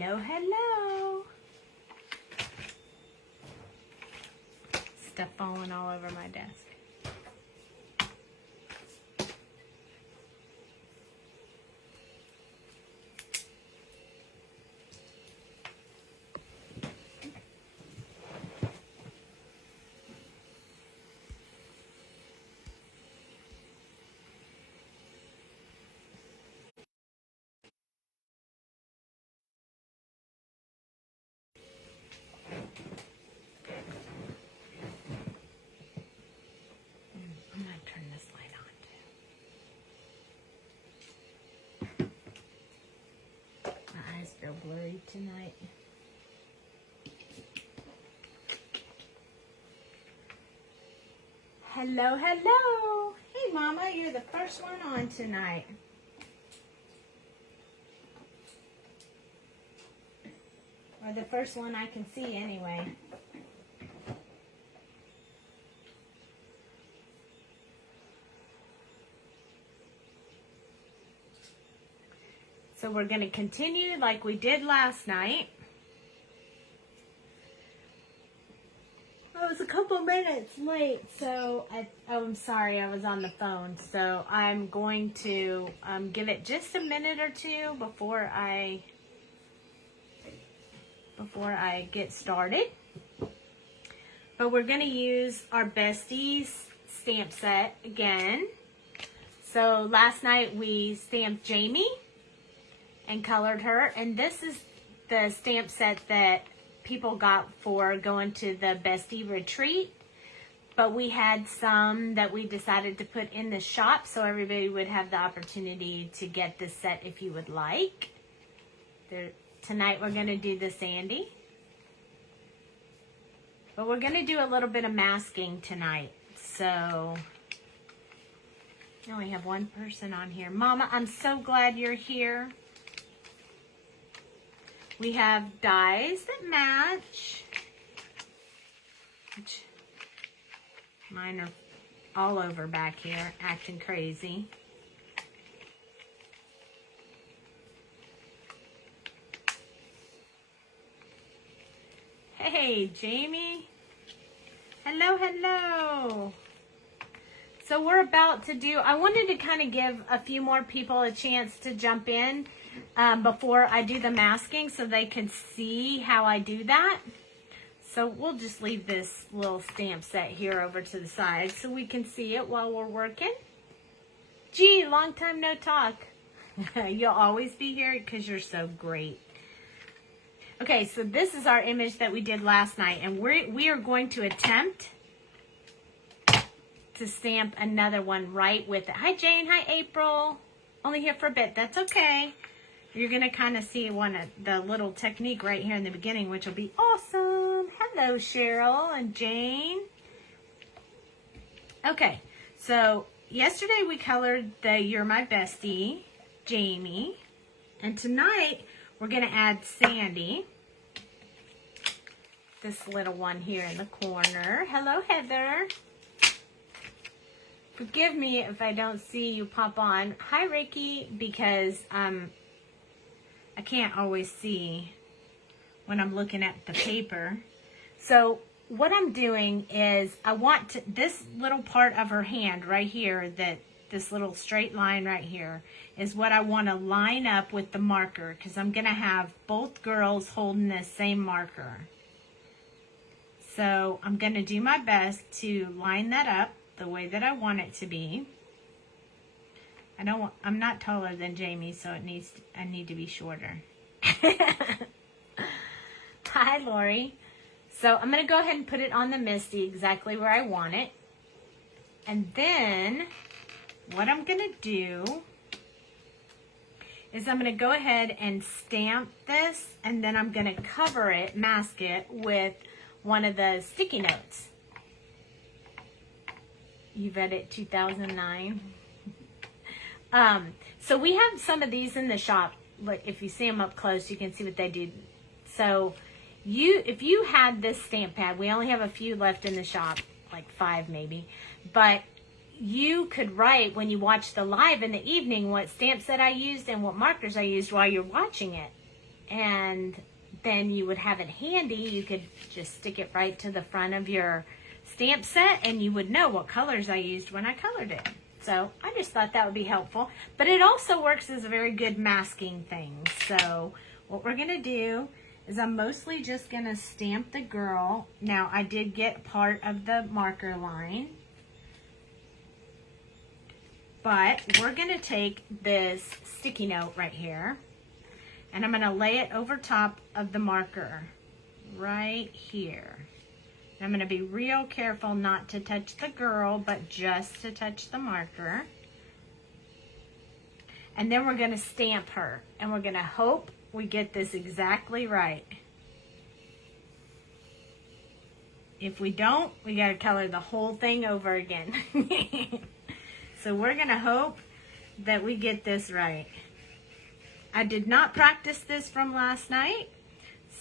Hello, hello. Stuff falling all over my desk. I'm going to turn this light on too. My eyes feel blurry tonight. Hello, hello. Hey, Mama, you're the first one on tonight. Or the first one I can see anyway. So we're going to continue like we did last night. I was a couple minutes late, so I'm sorry, I was on the phone. So I'm going to give it just a minute or two before I get started. But we're going to use our Besties stamp set again. So last night we stamped Jamie and colored her, and this is the stamp set that people got for going to the Bestie retreat, but we had some that we decided to put in the shop so everybody would have the opportunity to get this set if you would like. Tonight we're going to do the Sandy, but we're going to do a little bit of masking tonight. So now we have one person on here. Mama, I'm so glad you're here. We have dies that match. Mine are all over back here, acting crazy. Hey, Jamie. Hello, hello. So we're about to do, I wanted to kind of give a few more people a chance to jump in before I do the masking so they can see how I do that. So we'll just leave this little stamp set here over to the side so we can see it while we're working. Gee, long time no talk. You'll always be here because you're so great. Okay, so this is our image that we did last night, and we are going to attempt to stamp another one right with it. Hi, Jane. Hi, April. Only here for a bit. That's okay. You're going to kind of see the little technique right here in the beginning, which will be awesome. Hello, Cheryl and Jane. Okay, so yesterday we colored the You're My Bestie, Jamie. And tonight we're going to add Sandy. This little one here in the corner. Hello, Heather. Forgive me if I don't see you pop on. Hi, Ricky, because I can't always see when I'm looking at the paper. So what I'm doing is I want to, this little part of her hand right here, this little straight line right here is what I want to line up with the marker, because I'm going to have both girls holding the same marker. So I'm going to do my best to line that up the way that I want it to be. I'm not taller than Jamie, so I need to be shorter. Hi, Lori. So I'm going to go ahead and put it on the Misty exactly where I want it. And then what I'm going to do is I'm going to go ahead and stamp this, and then I'm going to cover it, mask it with one of the sticky notes. You've Edit 2009. So we have some of these in the shop. Look, if you see them up close, you can see what they do. So if you had this stamp pad, we only have a few left in the shop, like 5 maybe, but you could write when you watch the live in the evening what stamp set I used and what markers I used while you're watching it. and then you would have it handy. You could just stick it right to the front of your stamp set and you would know what colors I used when I colored it. So I just thought that would be helpful. But it also works as a very good masking thing. So what we're going to do is I'm mostly just going to stamp the girl. Now I did get part of the marker line. But we're going to take this sticky note right here and I'm going to lay it over top of the marker right here. And I'm going to be real careful not to touch the girl, but just to touch the marker. And then we're going to stamp her and we're going to hope we get this exactly right. If we don't, we got to color the whole thing over again. So we're going to hope that we get this right. I did not practice this from last night.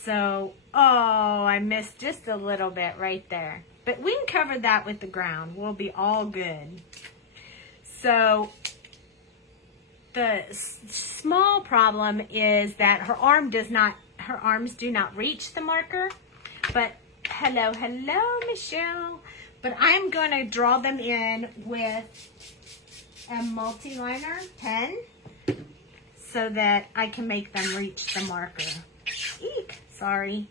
So, oh, I missed just a little bit right there. But we can cover that with the ground. We'll be all good. So, the small problem is that her arms do not reach the marker. But, hello, Michelle. But I'm going to draw them in with a multi-liner pen so that I can make them reach the marker. Eek, sorry.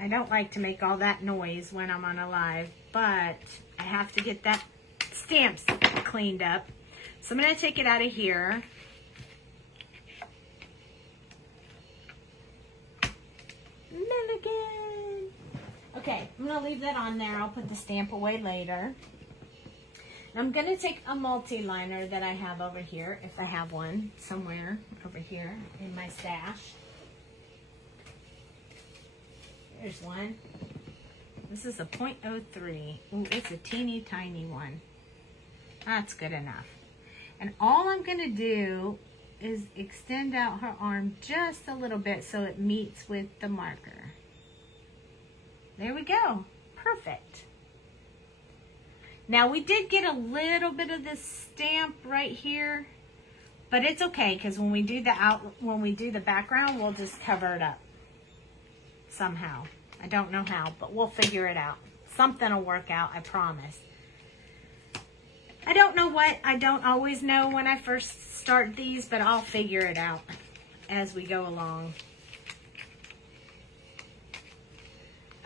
I don't like to make all that noise when I'm on a live, but I have to get that stamps cleaned up. So I'm going to take it out of here. Milligan. Okay, I'm going to leave that on there. I'll put the stamp away later. I'm going to take a multi-liner that I have over here, if I have one somewhere over here in my stash. There's one. This is a 0.03. Ooh, it's a teeny tiny one. That's good enough. And all I'm going to do is extend out her arm just a little bit so it meets with the marker. There we go. Perfect. Now we did get a little bit of this stamp right here, but it's okay because when we do the background, we'll just cover it up somehow. I don't know how, but we'll figure it out. Something will work out, I promise. I don't know what. I don't always know when I first start these, but I'll figure it out as we go along.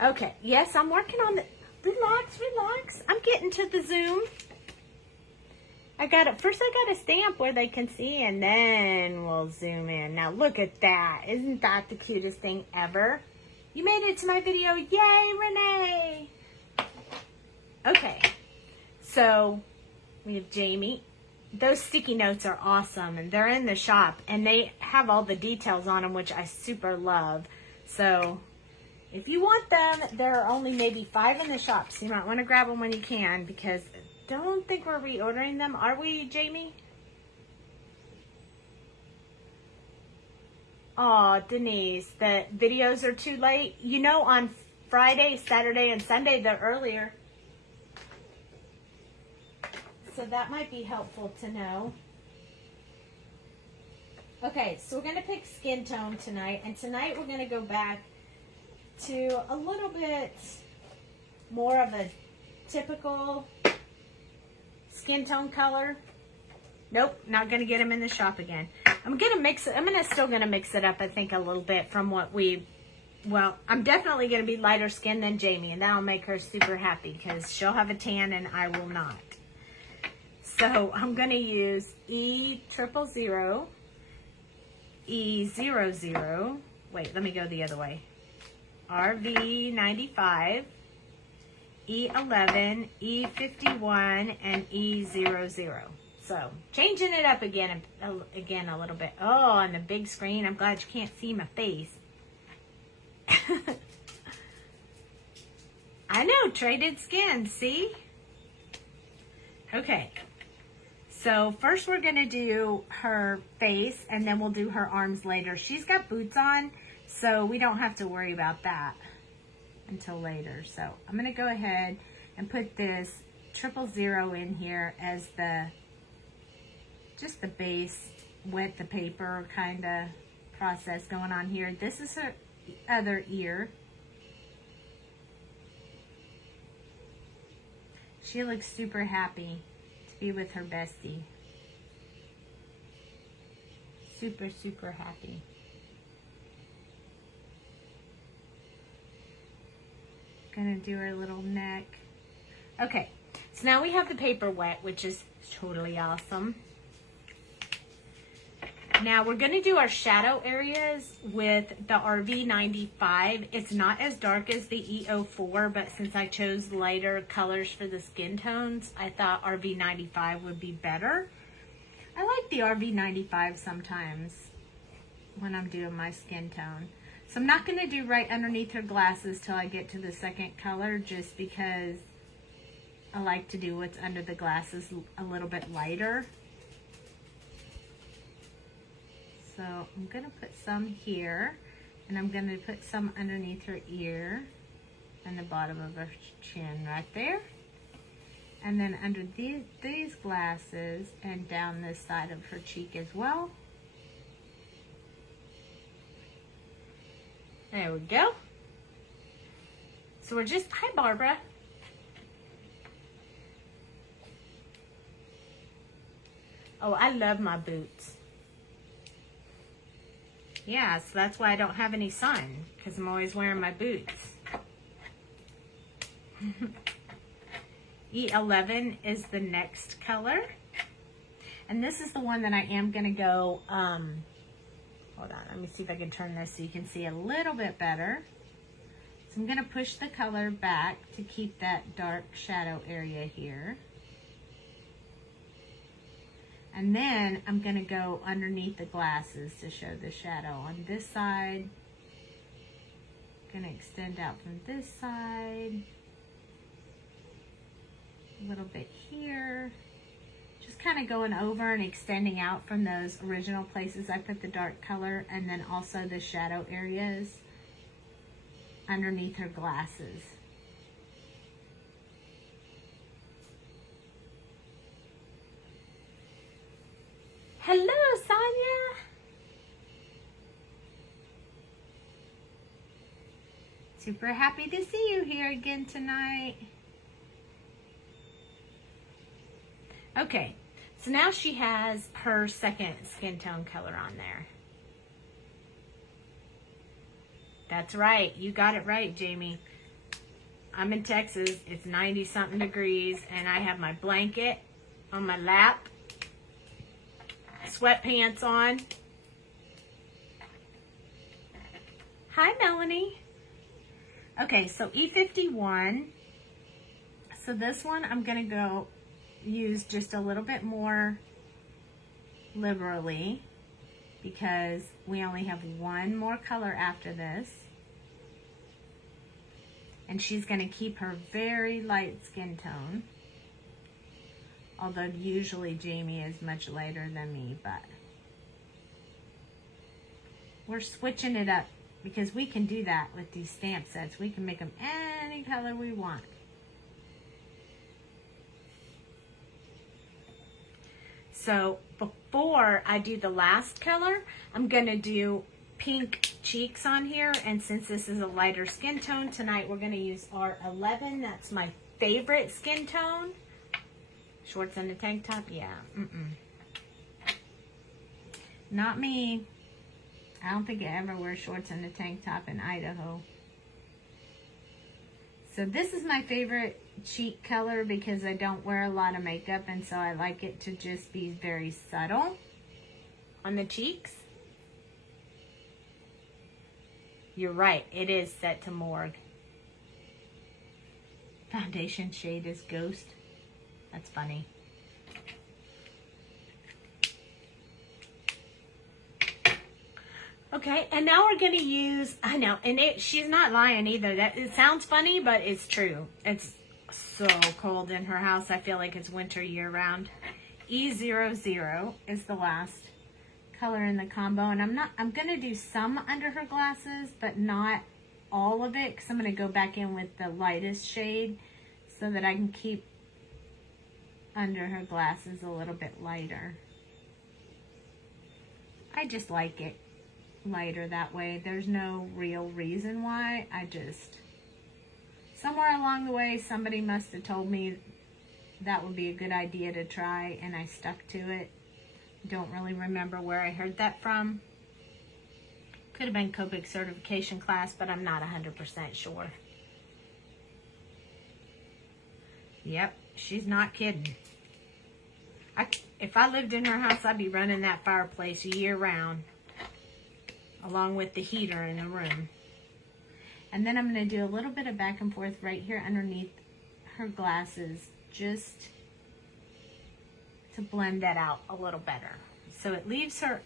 Okay, yes, I'm working on the... Relax, relax. I'm getting to the zoom. First I got to stamp where they can see and then we'll zoom in. Now look at that. Isn't that the cutest thing ever? You made it to my video. Yay, Renee. Okay. So we have Jamie. Those sticky notes are awesome and they're in the shop and they have all the details on them, which I super love. So if you want them, there are only maybe 5 in the shop, so you might want to grab them when you can because I don't think we're reordering them. Are we, Jamie? Oh, Denise, the videos are too late. You know, on Friday, Saturday, and Sunday, they're earlier. So that might be helpful to know. Okay, so we're going to pick skin tone tonight, and tonight we're going to go back to a little bit more of a typical skin tone color. Nope, not going to get them in the shop again. I'm going to mix it. Still going to mix it up, I think, a little bit from what I'm definitely going to be lighter skin than Jamie, and that'll make her super happy because she'll have a tan and I will not. So I'm going to use E000, E00, wait, let me go the other way. RV95, E11, E51, and E00. So, changing it up again a little bit. Oh, on the big screen, I'm glad you can't see my face. I know, traded skin, see? Okay. So, first we're going to do her face, and then we'll do her arms later. She's got boots on, so we don't have to worry about that until later. So I'm going to go ahead and put this 000 in here as just the base, wet the paper kind of process going on here. This is her other ear. She looks super happy to be with her bestie. Super, super happy. Gonna do her little neck. Okay, so now we have the paper wet, which is totally awesome. Now we're gonna do our shadow areas with the RV95. It's not as dark as the E04, but since I chose lighter colors for the skin tones, I thought RV95 would be better. I like the RV95 sometimes when I'm doing my skin tone. So I'm not gonna do right underneath her glasses till I get to the second color, just because I like to do what's under the glasses a little bit lighter. So I'm going to put some here, and I'm going to put some underneath her ear and the bottom of her chin right there. And then under these glasses and down this side of her cheek as well. There we go. So we're just, hi Barbara. Oh, I love my boots. Yeah, so that's why I don't have any sun, because I'm always wearing my boots. E11 is the next color. And this is the one that I am going to go, hold on, let me see if I can turn this so you can see a little bit better. So I'm going to push the color back to keep that dark shadow area here. And then I'm going to go underneath the glasses to show the shadow on this side. Going to extend out from this side. A little bit here. Just kind of going over and extending out from those original places I put the dark color, and then also the shadow areas underneath her glasses. Hello, Sonia. Super happy to see you here again tonight. Okay, so now she has her second skin tone color on there. That's right. You got it right, Jamie. I'm in Texas. It's 90-something degrees, and I have my blanket on my lap. Sweatpants on. Hi, Melanie. Okay, so E51. So this one I'm going to go use just a little bit more liberally, because we only have one more color after this. And she's going to keep her very light skin tone. Although usually Jamie is much lighter than me, but we're switching it up because we can do that with these stamp sets. We can make them any color we want. So before I do the last color, I'm going to do pink cheeks on here. And since this is a lighter skin tone, tonight we're going to use R11. That's my favorite skin tone. Shorts and a tank top? Yeah. Not me. I don't think I ever wear shorts and a tank top in Idaho. So this is my favorite cheek color because I don't wear a lot of makeup, and so I like it to just be very subtle on the cheeks. You're right. It is set to Morgue. Foundation shade is Ghost. That's funny. Okay, and now we're going to use, I know, and she's not lying either. It sounds funny, but it's true. It's so cold in her house. I feel like it's winter year-round. E00 is the last color in the combo, and I'm going to do some under her glasses, but not all of it, because I'm going to go back in with the lightest shade so that I can keep under her glasses a little bit lighter. I just like it lighter that way. There's no real reason why. Somewhere along the way, somebody must have told me that would be a good idea to try, and I stuck to it. Don't really remember where I heard that from. Could have been Copic certification class, but I'm not 100% sure. Yep, she's not kidding. If I lived in her house, I'd be running that fireplace year round, along with the heater in the room. And then I'm going to do a little bit of back and forth right here underneath her glasses, just to blend that out a little better. So it leaves her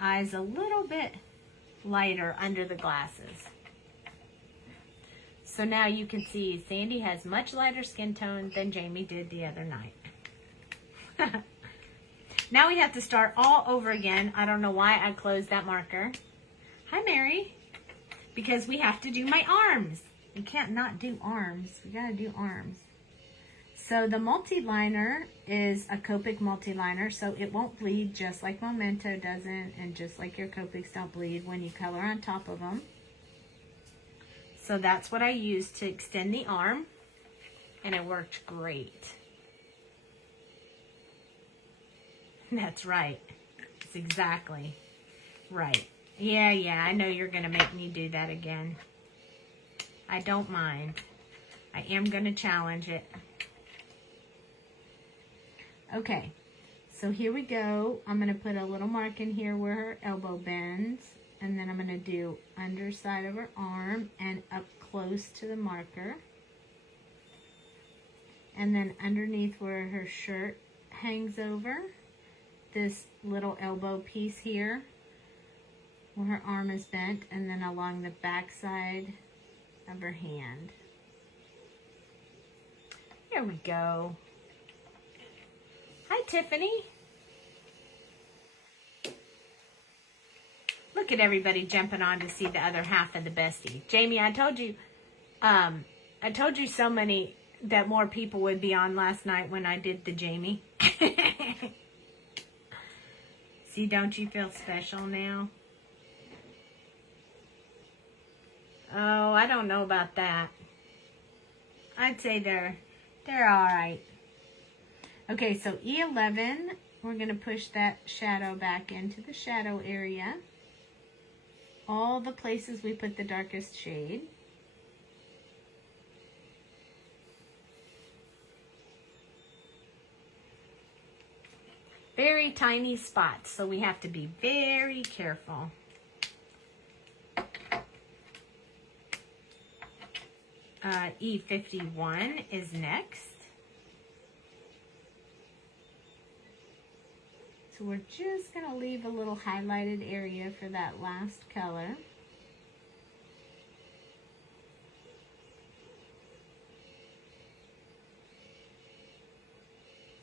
eyes a little bit lighter under the glasses. So now you can see Sandy has much lighter skin tone than Jamie did the other night. Now we have to start all over again. I don't know why I closed that marker. Hi, Mary. Because we have to do my arms. We can't not do arms. We gotta do arms. So the multi-liner is a Copic multi-liner, so it won't bleed just like Memento doesn't, and just like your Copics don't bleed when you color on top of them. So that's what I used to extend the arm, and it worked great. That's right. That's exactly right. Yeah, I know you're going to make me do that again. I don't mind. I am going to challenge it. Okay, so here we go. I'm going to put a little mark in here where her elbow bends, and then I'm going to do underside of her arm and up close to the marker. And then underneath where her shirt hangs over, this little elbow piece here where her arm is bent, and then along the back side of her hand. There we go. Hi, Tiffany. Look at everybody jumping on to see the other half of the Bestie. Jamie, I told you so many that more people would be on last night when I did the Jamie. See, don't you feel special now? Oh, I don't know about that. I'd say they're all right. Okay, so E11, we're going to push that shadow back into the shadow area. All the places we put the darkest shade. Very tiny spots, so we have to be very careful. E51 is next. So we're just going to leave a little highlighted area for that last color.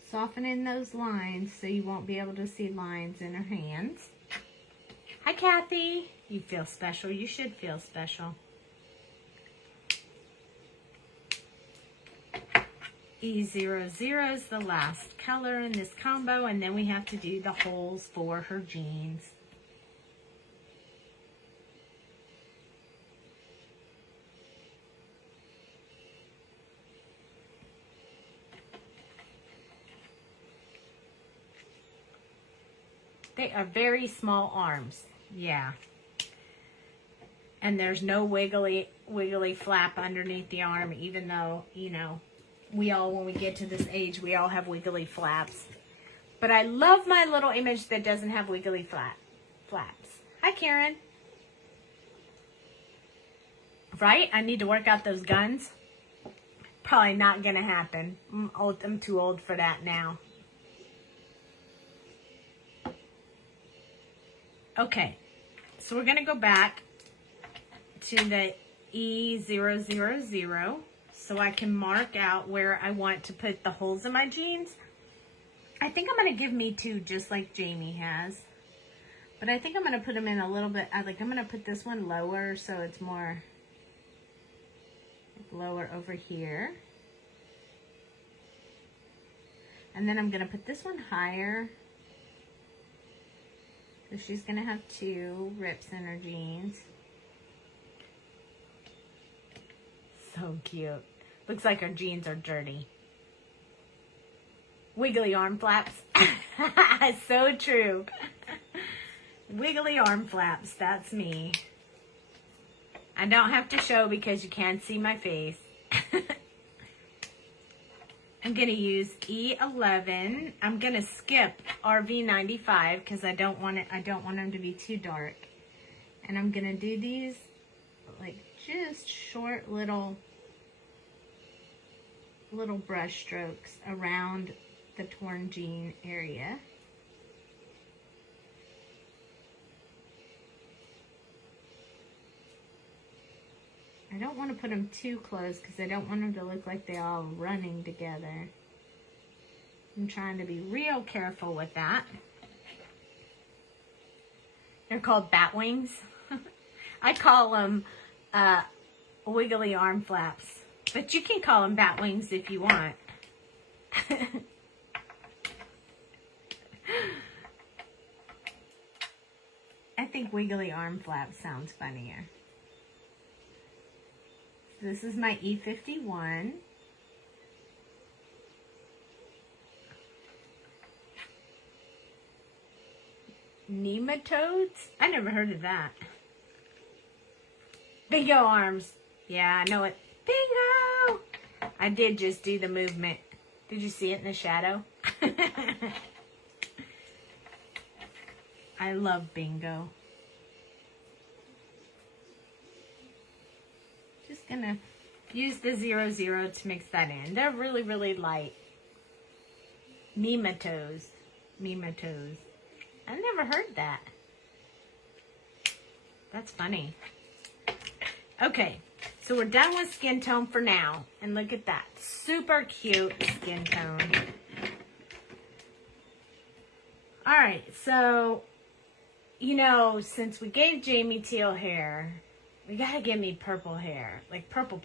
Soften in those lines so you won't be able to see lines in her hands. Hi, Kathy. You feel special. You should feel special. E00 is the last color in this combo, and then we have to do the holes for her jeans. They are very small arms, yeah. And there's no wiggly flap underneath the arm, even though, you know, when we get to this age, we all have wiggly flaps. But I love my little image that doesn't have wiggly flaps. Hi, Karen. Right? I need to work out those guns. Probably not going to happen. I'm too old for that now. Okay. So we're going to go back to the E000. So I can mark out where I want to put the holes in my jeans. I think I'm going to give me two just like Jamie has. But I think I'm going to put them in a little bit, I'm going to put this one lower so it's more lower over here. And then I'm going to put this one higher. So she's going to have 2 rips in her jeans. So cute. Looks like her jeans are dirty. Wiggly arm flaps. So true. Wiggly arm flaps. That's me. I don't have to show because you can't see my face. I'm going to use E11. I'm going to skip RV95 because I don't want them to be too dark. And I'm going to do these like just short little brush strokes around the torn jean area. I don't want to put them too close because I don't want them to look like they're all running together. I'm trying to be real careful with that. They're called bat wings. I call them wiggly arm flaps, but you can call them bat wings if you want. I think wiggly arm flap sounds funnier. This is my E51. Nematodes? I never heard of that. Bingo arms. Yeah, I know it. Bingo! I did just do the movement. Did you see it in the shadow? I love bingo. Just gonna use the 00 to mix that in. They're really, really light. Nematodes. Nematodes. I've never heard that. That's funny. Okay, so we're done with skin tone for now. And look at that. Super cute skin tone. Alright, so, you know, since we gave Jamie teal hair, we gotta give me purple hair. Like purple.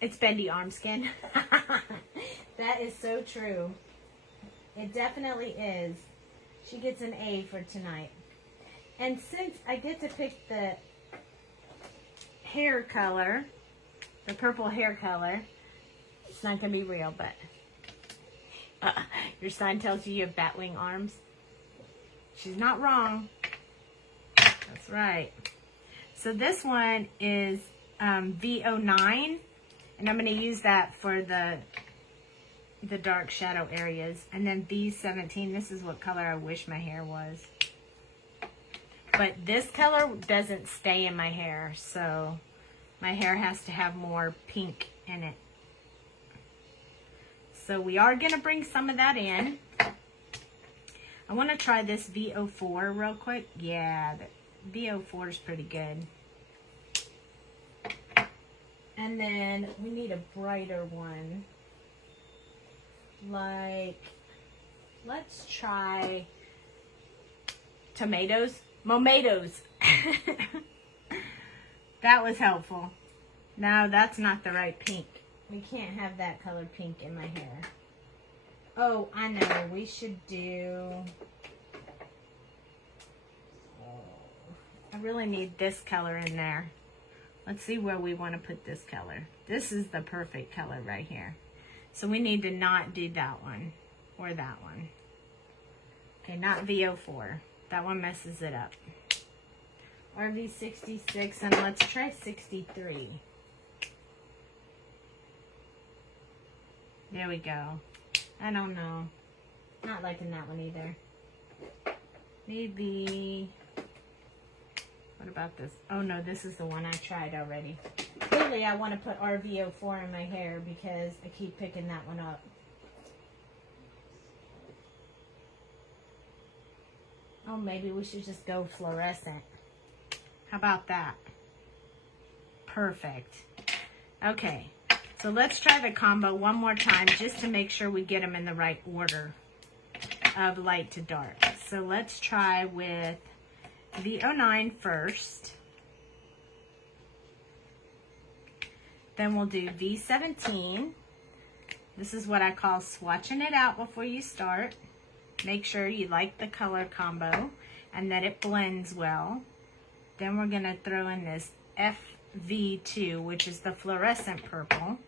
It's bendy arm skin. That is so true. It definitely is. She gets an A for tonight. And since I get to pick the hair color, the purple hair color, it's not going to be real, but your sign tells you have bat wing arms. She's not wrong. That's right. So this one is V09, and I'm going to use that for the dark shadow areas. And then V17, this is what color I wish my hair was. But this color doesn't stay in my hair, so my hair has to have more pink in it. So we are going to bring some of that in. I want to try this V04 real quick. Yeah, the V04 is pretty good. And then we need a brighter one. Like, let's try tomatoes. Momatoes. That was helpful. No, that's not the right pink. We can't have that color pink in my hair. Oh, I know. We should do... I really need this color in there. Let's see where we want to put this color. This is the perfect color right here. So we need to not do that one or that one. Okay, not V04. That one messes it up. RV66, and let's try 63. There we go. I don't know. Not liking that one either. Maybe... What about this? Oh no, this is the one I tried already. Clearly I want to put RV04 in my hair because I keep picking that one up. Oh, maybe we should just go fluorescent. How about that? Perfect. Okay, so let's try the combo one more time just to make sure we get them in the right order of light to dark. So let's try with V09 first. Then we'll do V17. This is what I call swatching it out before you start. Make sure you like the color combo. and that it blends well. Then we're going to throw in this FV2, which is the fluorescent purple.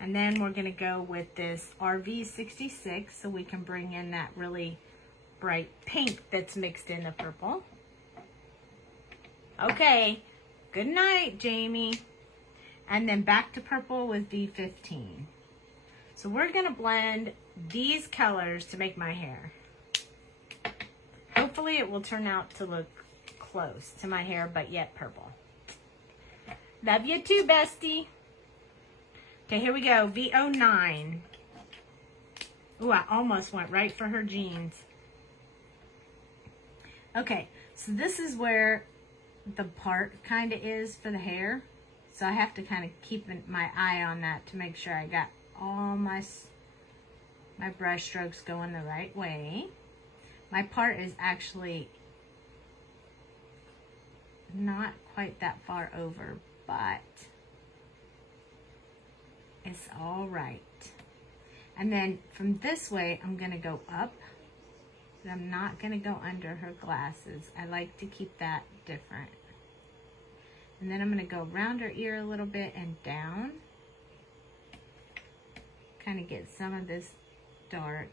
And then we're going to go with this RV66 so we can bring in that really bright pink that's mixed in the purple. Okay, good night, Jamie. And then back to purple with V15. So we're going to blend these colors to make my hair. Hopefully it will turn out to look close to my hair, but yet purple. Love you too, bestie. Okay, here we go. V09. Ooh, I almost went right for her jeans. Okay, so this is where the part kind of is for the hair. So I have to kind of keep my eye on that to make sure I got all my brush strokes going the right way. My part is actually not quite that far over, but it's all right. And then from this way, I'm going to go up, but I'm not going to go under her glasses. I like to keep that different. And then I'm going to go around her ear a little bit and down. Kind of get some of this dark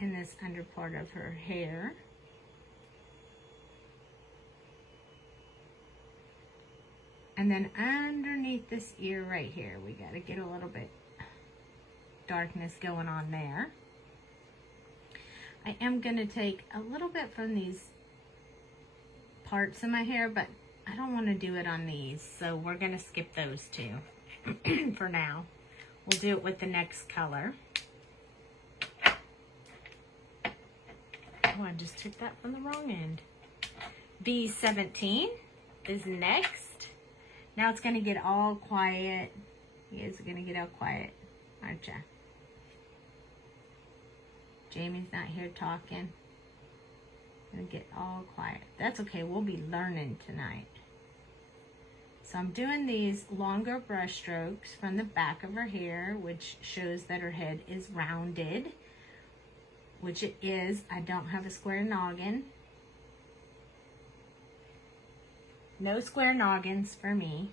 in this under part of her hair. And then underneath this ear right here, we got to get a little bit darkness going on there. I am going to take a little bit from these parts of my hair, but I don't want to do it on these, so we're going to skip those two for now. We'll do it with the next color. Oh, I just took that from the wrong end. V17 is next. Now it's going to get all quiet. You guys are going to get all quiet, aren't ya? Jamie's not here talking. Gonna get all quiet. That's okay, we'll be learning tonight. So I'm doing these longer brush strokes from the back of her hair, which shows that her head is rounded, which it is. I don't have a square noggin. No square noggins for me.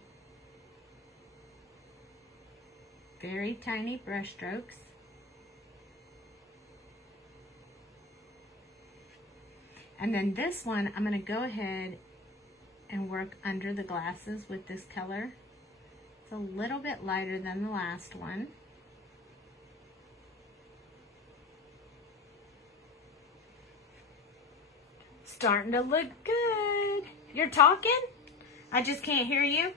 Very tiny brush strokes. And then this one, I'm going to go ahead and work under the glasses with this color. It's a little bit lighter than the last one. Starting to look good. You're talking? I just can't hear you?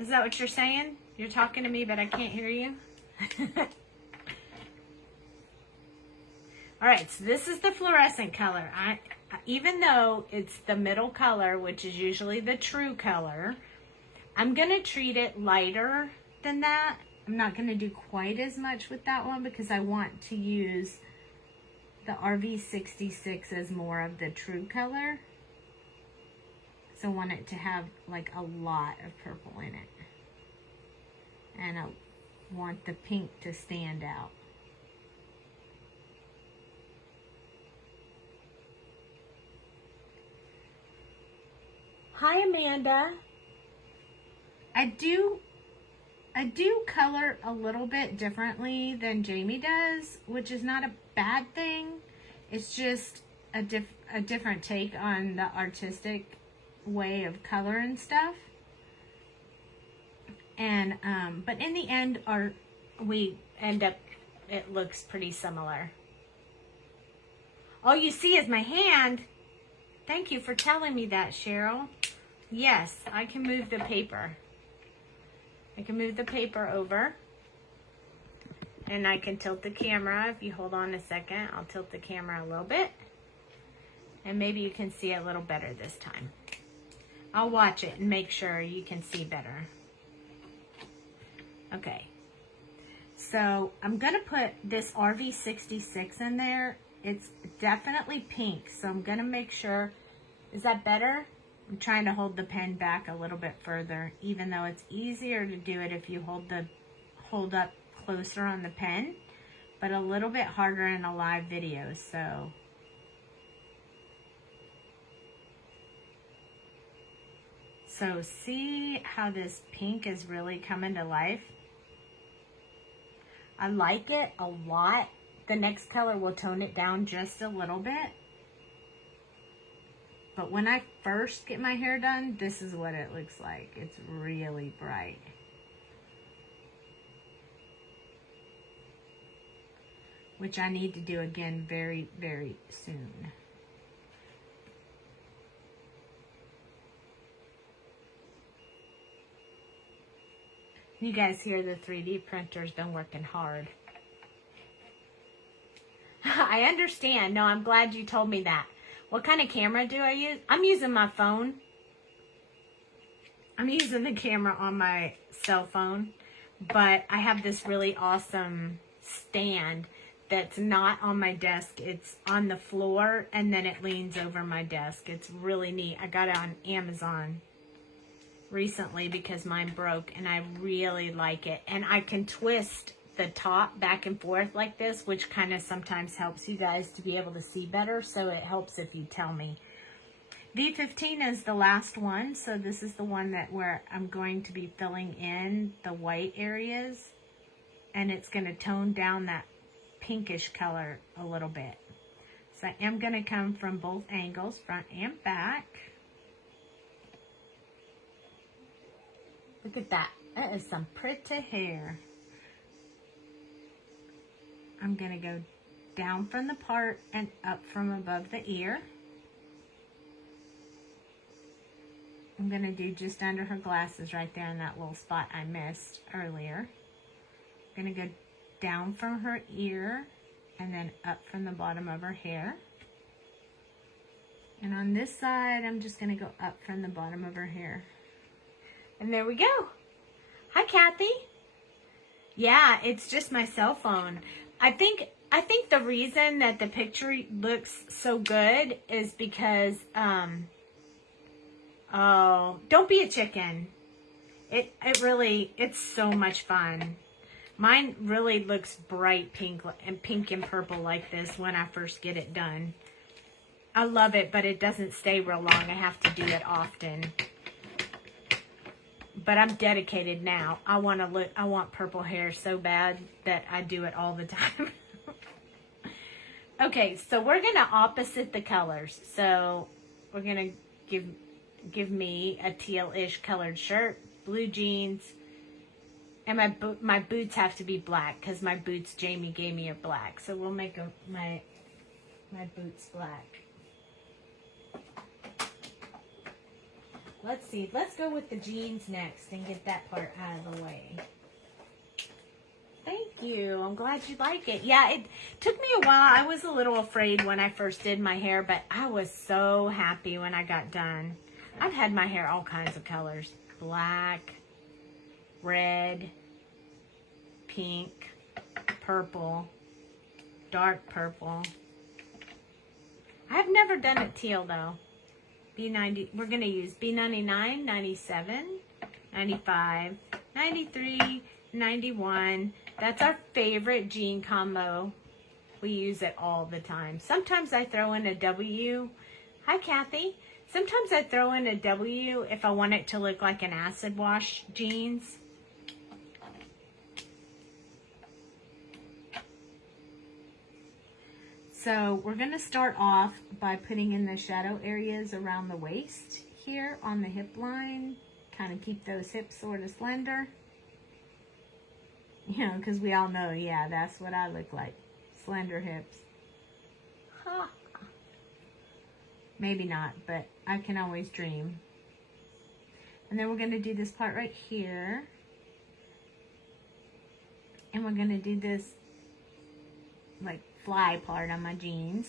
Is that what you're saying? You're talking to me, but I can't hear you? All right, so this is the fluorescent color. Even though it's the middle color, which is usually the true color, I'm going to treat it lighter than that. I'm not going to do quite as much with that one because I want to use the RV66 as more of the true color. So I want it to have like a lot of purple in it. And I want the pink to stand out. Hi, Amanda. I do color a little bit differently than Jamie does, which is not a bad thing. It's just a different take on the artistic way of color and stuff. And but in the end, we end up, it looks pretty similar. All you see is my hand. Thank you for telling me that, Cheryl. Yes, I can move the paper. I can move the paper over. And I can tilt the camera. If you hold on a second, I'll tilt the camera a little bit. And maybe you can see a little better this time. I'll watch it and make sure you can see better. Okay. So I'm going to put this RV66 in there. It's definitely pink, so I'm going to make sure. Is that better? I'm trying to hold the pen back a little bit further, even though it's easier to do it if you hold up closer on the pen, but a little bit harder in a live video. So So see how this pink is really coming to life? I like it a lot. The next color will tone it down just a little bit. But when I first get my hair done, this is what it looks like. It's really bright. Which I need to do again very, very soon. You guys hear the 3D printer's been working hard. I understand. No, I'm glad you told me that. What kind of camera do I use? I'm using my phone. I'm using the camera on my cell phone. But I have this really awesome stand that's not on my desk. It's on the floor and then it leans over my desk. It's really neat. I got it on Amazon recently because mine broke and I really like it. And I can twist the top back and forth like this, which kind of sometimes helps you guys to be able to see better. So it helps if you tell me. V15 is the last one. So this is the one that where I'm going to be filling in the white areas. And it's going to tone down that pinkish color a little bit. So I am going to come from both angles, front and back. Look at that. That is some pretty hair. I'm going to go down from the part and up from above the ear. I'm going to do just under her glasses right there in that little spot I missed earlier. I'm going to go down from her ear and then up from the bottom of her hair. And on this side, I'm just going to go up from the bottom of her hair. And there we go. Hi, Kathy. Yeah, it's just my cell phone. I think the reason that the picture looks so good is because, oh, don't be a chicken. It's so much fun. Mine really looks bright pink and purple like this when I first get it done. I love it, but it doesn't stay real long. I have to do it often. But I'm dedicated now. I want purple hair so bad that I do it all the time. Okay, so we're going to opposite the colors. So we're going to give me a teal-ish colored shirt, blue jeans, and my boots have to be black because my boots Jamie gave me are black. So we'll make my boots black. Let's see. Let's go with the jeans next and get that part out of the way. Thank you. I'm glad you like it. Yeah, it took me a while. I was a little afraid when I first did my hair, but I was so happy when I got done. I've had my hair all kinds of colors. Black, red, pink, purple, dark purple. I've never done it teal though. B90, we're going to use B99, 97, 95, 93, 91. That's our favorite jean combo. We use it all the time. Sometimes I throw in a W. Hi, Kathy. Sometimes I throw in a W if I want it to look like an acid wash jeans. So we're going to start off by putting in the shadow areas around the waist here on the hip line. Kind of keep those hips sort of slender. You know, because we all know, yeah, that's what I look like. Slender hips. Ha. Maybe not, but I can always dream. And then we're going to do this part right here. And we're going to do this like fly part on my jeans.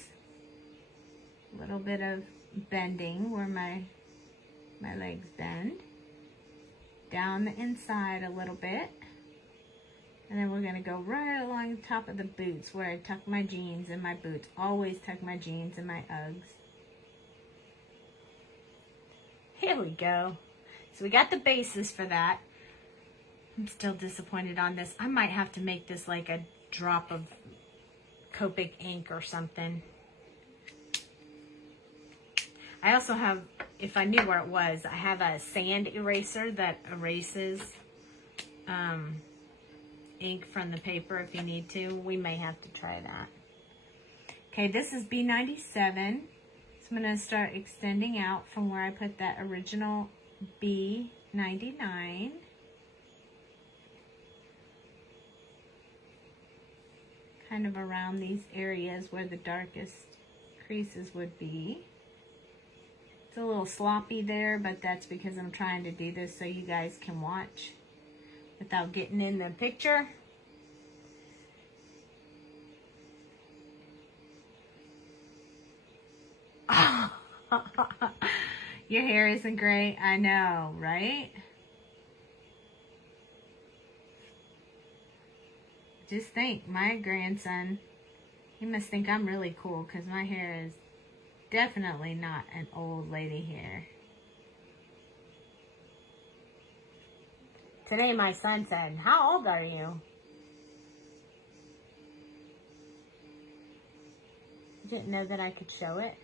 A little bit of bending where my legs bend. Down the inside a little bit. And then we're going to go right along the top of the boots where I tuck my jeans and my boots. Always tuck my jeans and my Uggs. Here we go. So we got the bases for that. I'm still disappointed on this. I might have to make this like a drop of Copic ink or something. I also have if I knew where it was. I have a sand eraser that erases ink from the paper if you need to. We may have to try that. Okay, this is B97. So I'm going to start extending out from where I put that original B99. Kind of around these areas where the darkest creases would be. It's a little sloppy there, but that's because I'm trying to do this so you guys can watch without getting in the picture. Your hair isn't great. I know, right? Just think, my grandson, he must think I'm really cool because my hair is definitely not an old lady hair. Today my son said, "How old are you?" You didn't know that I could show it?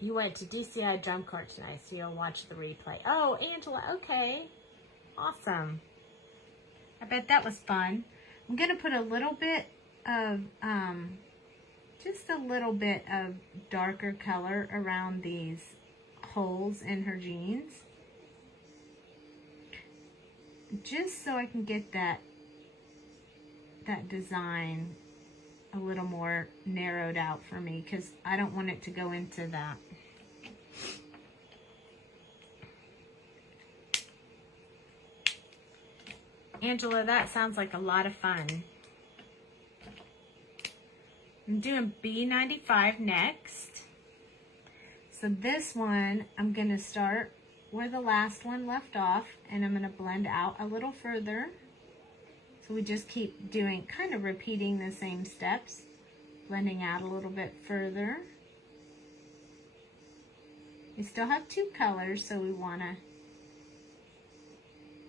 You went to DCI drum court tonight, so you'll watch the replay. Oh, Angela, okay. Awesome. I bet that was fun. I'm going to put a little bit of, just a little bit of darker color around these holes in her jeans. Just so I can get that design a little more narrowed out for me, because I don't want it to go into that. Angela, that sounds like a lot of fun. I'm doing B95 next. So this one, I'm going to start where the last one left off, and I'm going to blend out a little further. So we just keep doing, kind of repeating the same steps, blending out a little bit further. We still have two colors, so we want to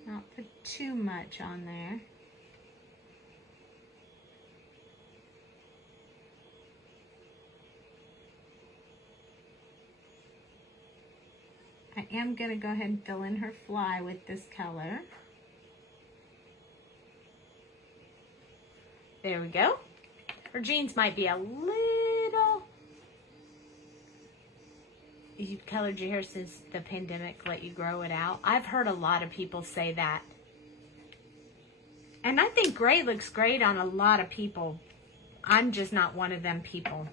not put too much on there. I am going to go ahead and fill in her fly with this color. There we go. Her jeans might be a little... You've colored your hair since the pandemic let you grow it out. I've heard a lot of people say that. And I think gray looks great on a lot of people. I'm just not one of them people.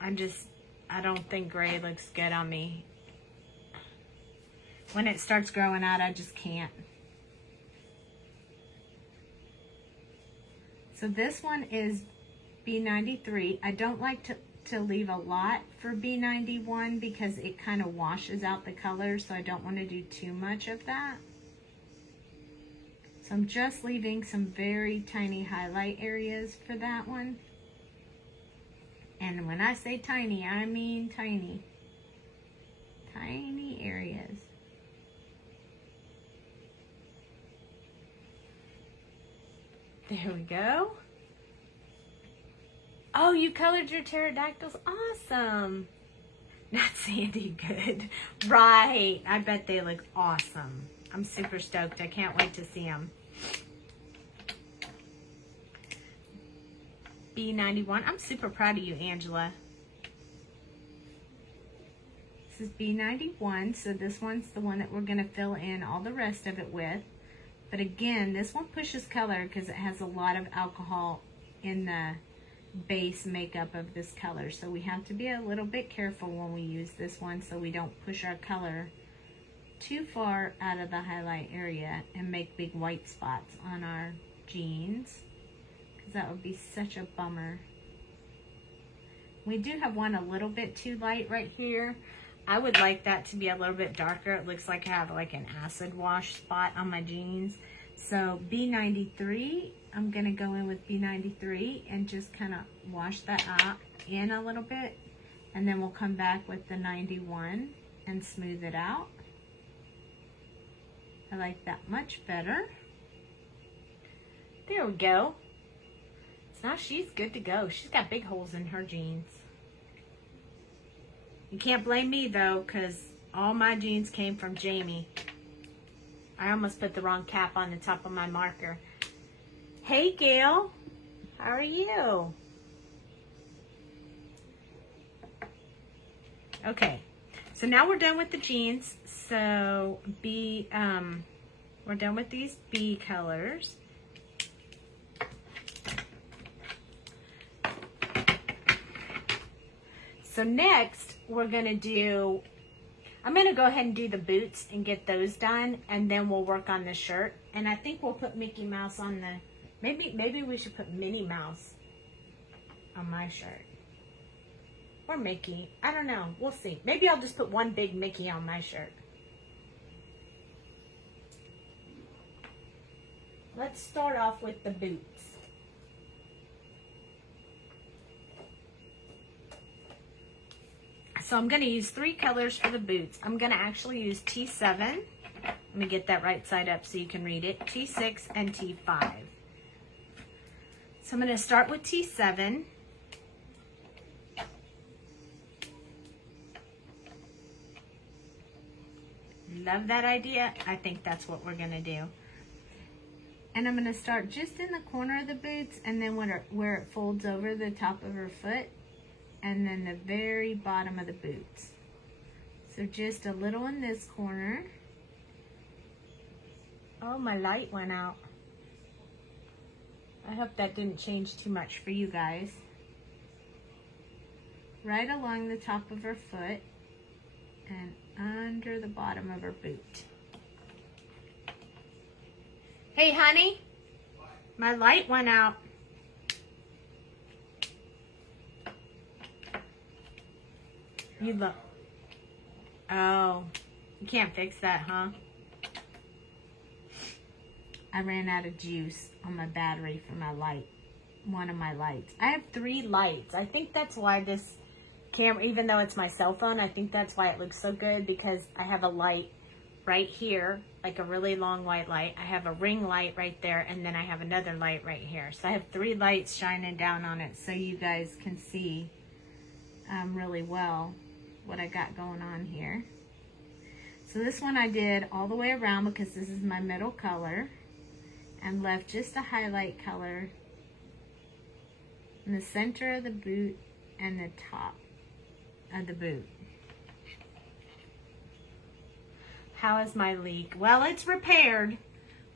I don't think gray looks good on me. When it starts growing out, I just can't. So this one is B93. I don't like to leave a lot for B91 because it kind of washes out the color, so I don't want to do too much of that. So I'm just leaving some very tiny highlight areas for that one. And when I say tiny, I mean tiny. Tiny areas. There we go. Oh, you colored your pterodactyls? Awesome. Not Sandy good. Right. I bet they look awesome. I'm super stoked. I can't wait to see them. B91. I'm super proud of you, Angela. This is B91, so this one's the one that we're going to fill in all the rest of it with. But again, this one pushes color because it has a lot of alcohol in the base makeup of this color. So we have to be a little bit careful when we use this one so we don't push our color too far out of the highlight area and make big white spots on our jeans, because that would be such a bummer. We do have one a little bit too light right here. I would like that to be a little bit darker. It looks like I have like an acid wash spot on my jeans. So B93, I'm going to go in with B93 and just kind of wash that out in a little bit. And then we'll come back with the 91 and smooth it out. I like that much better. There we go. So now she's good to go. She's got big holes in her jeans. You can't blame me though, because all my jeans came from Jamie. I almost put the wrong cap on the top of my marker. Hey Gail, how are you? Okay, so now we're done with the jeans. So we're done with these B colors. So next we're gonna do, I'm gonna go ahead and do the boots and get those done, and then we'll work on the shirt. And I think we'll put Mickey Mouse on the, maybe we should put Minnie Mouse on my shirt. Or Mickey, I don't know, we'll see. Maybe I'll just put one big Mickey on my shirt. Let's start off with the boots. So I'm going to use 3 colors for the boots. I'm going to actually use T7. Let me get that right side up so you can read it. T6 and T5. So I'm going to start with T7. Love that idea. I think that's what we're going to do. And I'm going to start just in the corner of the boots, and then where it folds over the top of her foot, and then the very bottom of the boots. So just a little in this corner. Oh, my light went out. I hope that didn't change too much for you guys. Right along the top of her foot and under the bottom of her boot. Hey, honey, my light went out. You look. Oh, you can't fix that, huh? I ran out of juice on my battery for my light. One of my lights. I have 3 lights. I think that's why this camera, even though it's my cell phone, I think that's why it looks so good, because I have a light right here, like a really long white light. I have a ring light right there, and then I have another light right here. So I have 3 lights shining down on it so you guys can see really well what I got going on here. So this one I did all the way around because this is my middle color, and left just a highlight color in the center of the boot and the top of the boot. How is my leak? Well, it's repaired.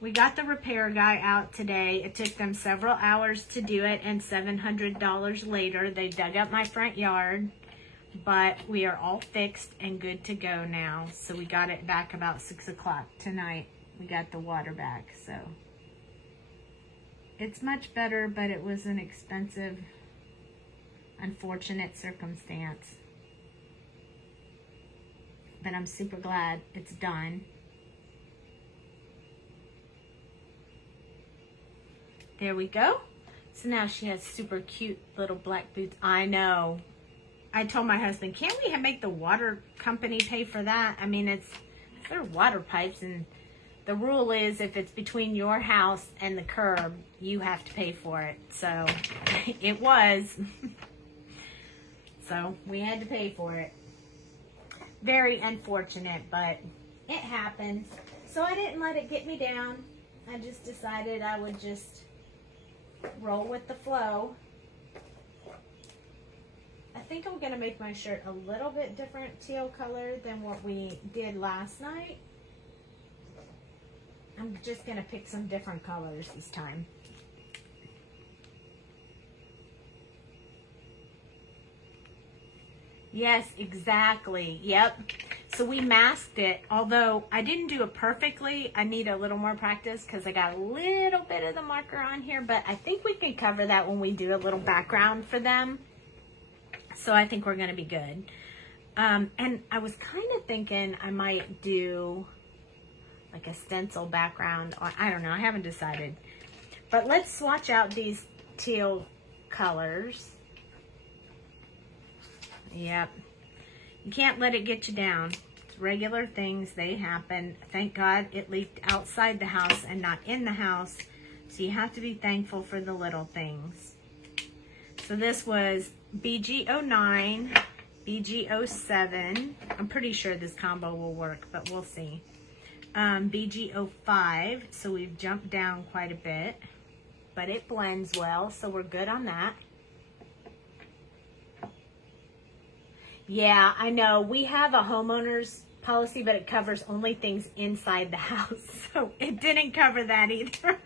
We got the repair guy out today. It took them several hours to do it, and $700 later, they dug up my front yard. But we are all fixed and good to go now. So we got it back about 6 o'clock tonight. We got the water back, so it's much better, but it was an expensive, unfortunate circumstance. But I'm super glad it's done. There we go. So now she has super cute little black boots. I know. I told my husband, can't we make the water company pay for that? I mean, they're water pipes, and the rule is if it's between your house and the curb, you have to pay for it. So it was. So we had to pay for it. Very unfortunate, but it happened. So I didn't let it get me down. I just decided I would just roll with the flow. I think I'm going to make my shirt a little bit different teal color than what we did last night. I'm just going to pick some different colors this time. Yes, exactly. Yep. So we masked it, although I didn't do it perfectly. I need a little more practice because I got a little bit of the marker on here, but I think we can cover that when we do a little background for them. So I think we're going to be good. And I was kind of thinking I might do like a stencil background. Or, I don't know. I haven't decided. But let's swatch out these teal colors. Yep. You can't let it get you down. It's regular things. They happen. Thank God it leaked outside the house and not in the house. So you have to be thankful for the little things. So this was BG09, BG07. I'm pretty sure this combo will work, but we'll see. BG05, so we've jumped down quite a bit, but it blends well, so we're good on that. Yeah, I know. We have a homeowner's policy, but it covers only things inside the house, so it didn't cover that either.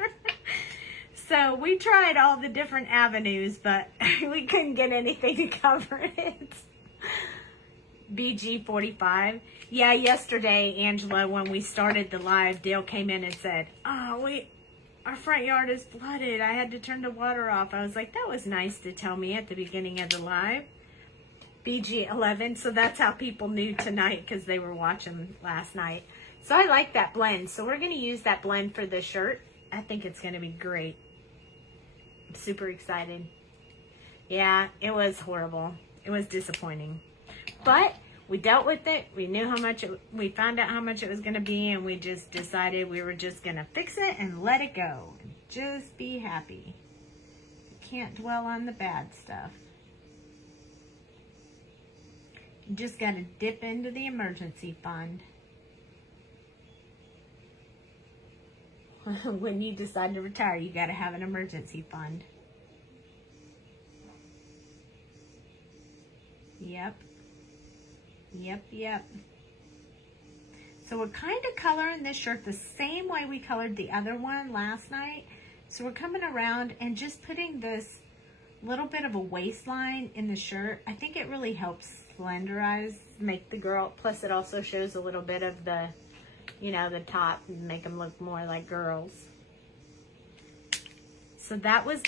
So we tried all the different avenues, but we couldn't get anything to cover it. BG45. Yeah, yesterday, Angela, when we started the live, Dale came in and said, oh, our front yard is flooded. I had to turn the water off. I was like, that was nice to tell me at the beginning of the live. BG11. So that's how people knew tonight, because they were watching last night. So I like that blend. So we're going to use that blend for the shirt. I think it's going to be great. I'm super excited. Yeah, it was horrible. It was disappointing. But we dealt with it. We knew how much we found out how much it was going to be, and we just decided we were just going to fix it and let it go. Just be happy. You can't dwell on the bad stuff. You just got to dip into the emergency fund. When you decide to retire, you got to have an emergency fund. Yep. Yep. So we're kind of coloring this shirt the same way we colored the other one last night. So we're coming around and just putting this little bit of a waistline in the shirt. I think it really helps slenderize, make the girl, plus it also shows a little bit of the, you know, the top, and make them look more like girls. So that was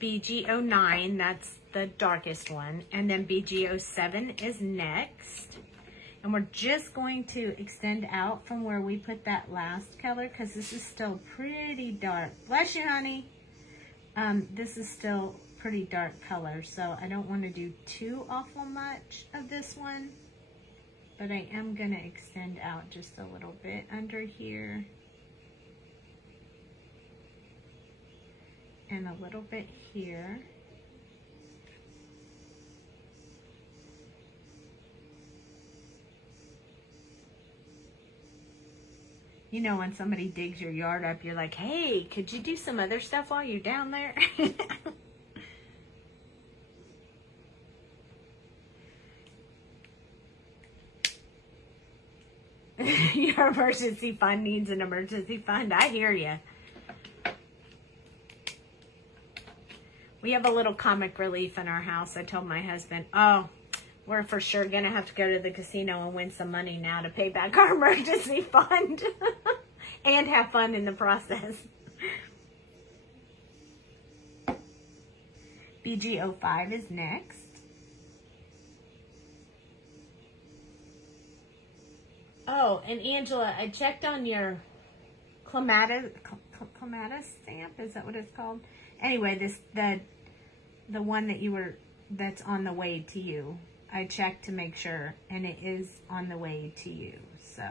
BG09, that's the darkest one. And then BG07 is next. And we're just going to extend out from where we put that last color, because this is still pretty dark. Bless you, honey. This is still pretty dark color, so I don't want to do too awful much of this one. But I am going to extend out just a little bit under here. And a little bit here. You know, when somebody digs your yard up, you're like, hey, could you do some other stuff while you're down there? Your emergency fund needs an emergency fund. I hear you. We have a little comic relief in our house. I told my husband, oh, we're for sure going to have to go to the casino and win some money now to pay back our emergency fund and have fun in the process. BG05 is next. Oh, and Angela, I checked on your clematis stamp. Is that what it's called? Anyway, the one that's on the way to you. I checked to make sure, and it is on the way to you. So,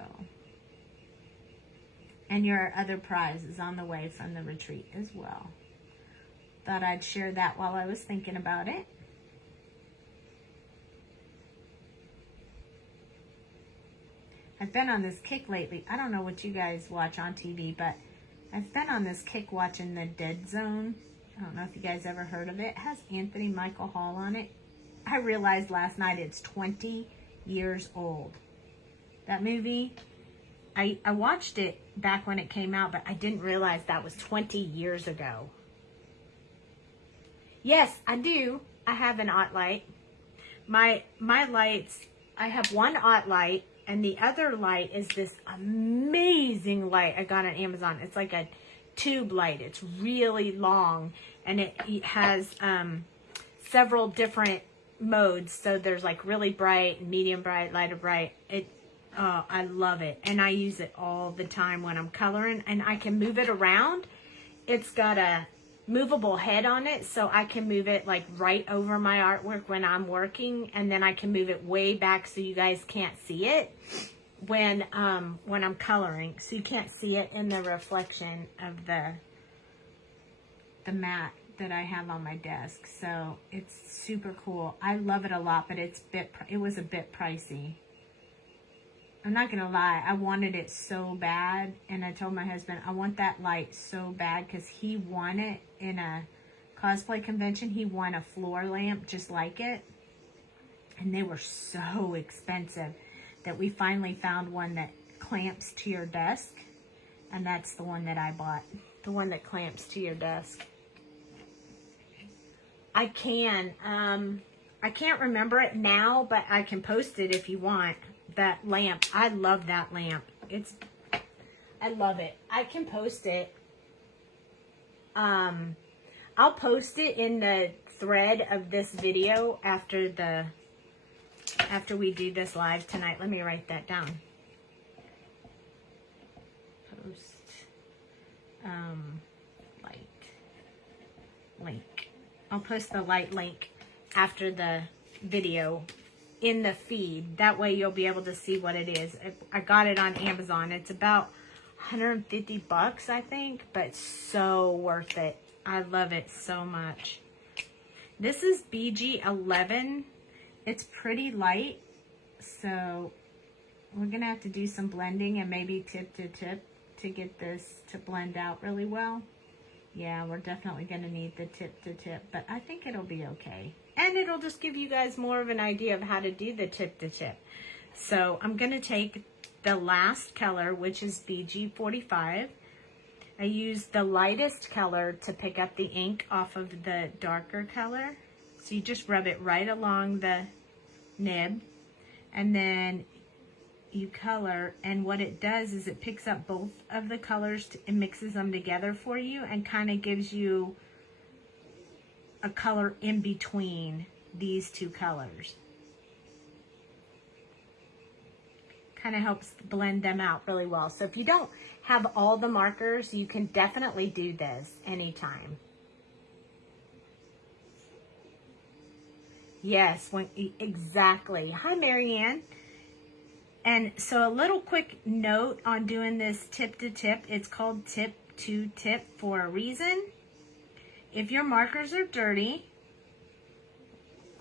and your other prize is on the way from the retreat as well. Thought I'd share that while I was thinking about it. I've been on this kick lately. I don't know what you guys watch on TV, but I've been on this kick watching The Dead Zone. I don't know if you guys ever heard of it. It has Anthony Michael Hall on it. I realized last night it's 20 years old. That movie, I watched it back when it came out, but I didn't realize that was 20 years ago. Yes, I do. I have an OT light. My lights, I have one OT light, and the other light is this amazing light I got on Amazon. It's like a tube light. It's really long, and it has several different modes. So there's like really bright, medium bright, lighter bright. I love it, and I use it all the time when I'm coloring, and I can move it around. It's got a movable head on it, so I can move it like right over my artwork when I'm working, and then I can move it way back so you guys can't see it when I'm coloring, so you can't see it in the reflection of the mat that I have on my desk. So it's super cool. I love it a lot, but it was a bit pricey. I'm not gonna lie, I wanted it so bad, and I told my husband I want that light so bad because he won it in a cosplay convention. He won a floor lamp just like it, and they were so expensive that we finally found one that clamps to your desk, and that's the one that I bought, the one that clamps to your desk. I can't remember it now, but I can post it if you want. That lamp, I love that lamp. I love it. I can post it. I'll post it in the thread of this video after we do this live tonight. Let me write that down. Post light link. I'll post the light link after the video in the feed. That way you'll be able to see what it is. I got it on Amazon. It's about 150 bucks, I think, but so worth it. I love it so much. This is BG11. It's pretty light, so we're gonna have to do some blending and maybe tip to tip to get this to blend out really well. Yeah, we're definitely gonna need the tip to tip, but I think it'll be okay. And it'll just give you guys more of an idea of how to do the tip to tip. So I'm gonna take the last color, which is BG45. I used the lightest color to pick up the ink off of the darker color. So you just rub it right along the nib, and then you color, and what it does is it picks up both of the colors and mixes them together for you and kind of gives you a color in between these two colors. Kind of helps blend them out really well. So if you don't have all the markers, you can definitely do this anytime. Yes, exactly. Hi, Marianne. And so a little quick note on doing this tip to tip. It's called tip to tip for a reason. If your markers are dirty,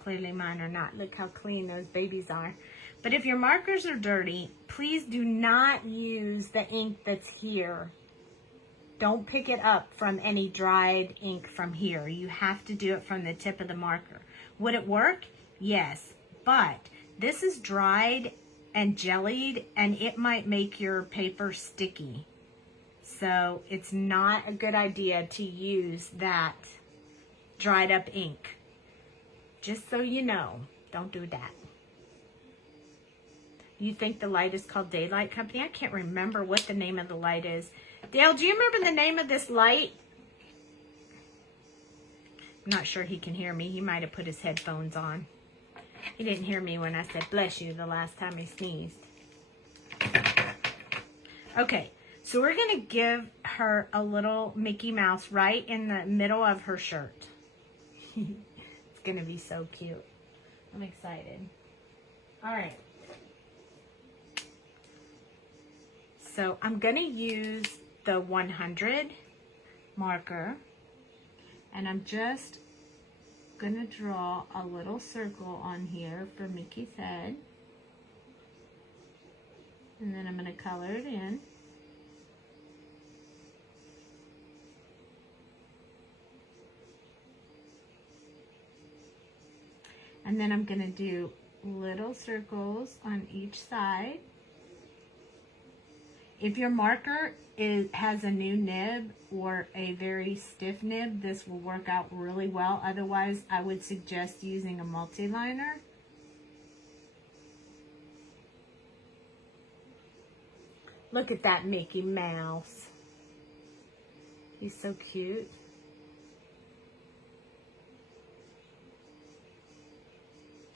clearly mine are not. Look how clean those babies are. But if your markers are dirty, please do not use the ink that's here. Don't pick it up from any dried ink from here. You have to do it from the tip of the marker. Would it work? Yes, but this is dried and jellied, and it might make your paper sticky. So it's not a good idea to use that dried up ink. Just so you know, don't do that. You think the light is called Daylight Company? I can't remember what the name of the light is. Dale, do you remember the name of this light? I'm not sure he can hear me. He might have put his headphones on. He didn't hear me when I said bless you the last time he sneezed. Okay, so we're going to give her a little Mickey Mouse right in the middle of her shirt. It's going to be so cute. I'm excited. All right. So I'm going to use the 100 marker, and I'm just going to draw a little circle on here for Mickey's head. And then I'm going to color it in. And then I'm going to do little circles on each side. If your marker has a new nib or a very stiff nib, this will work out really well. Otherwise, I would suggest using a multi-liner. Look at that Mickey Mouse. He's so cute.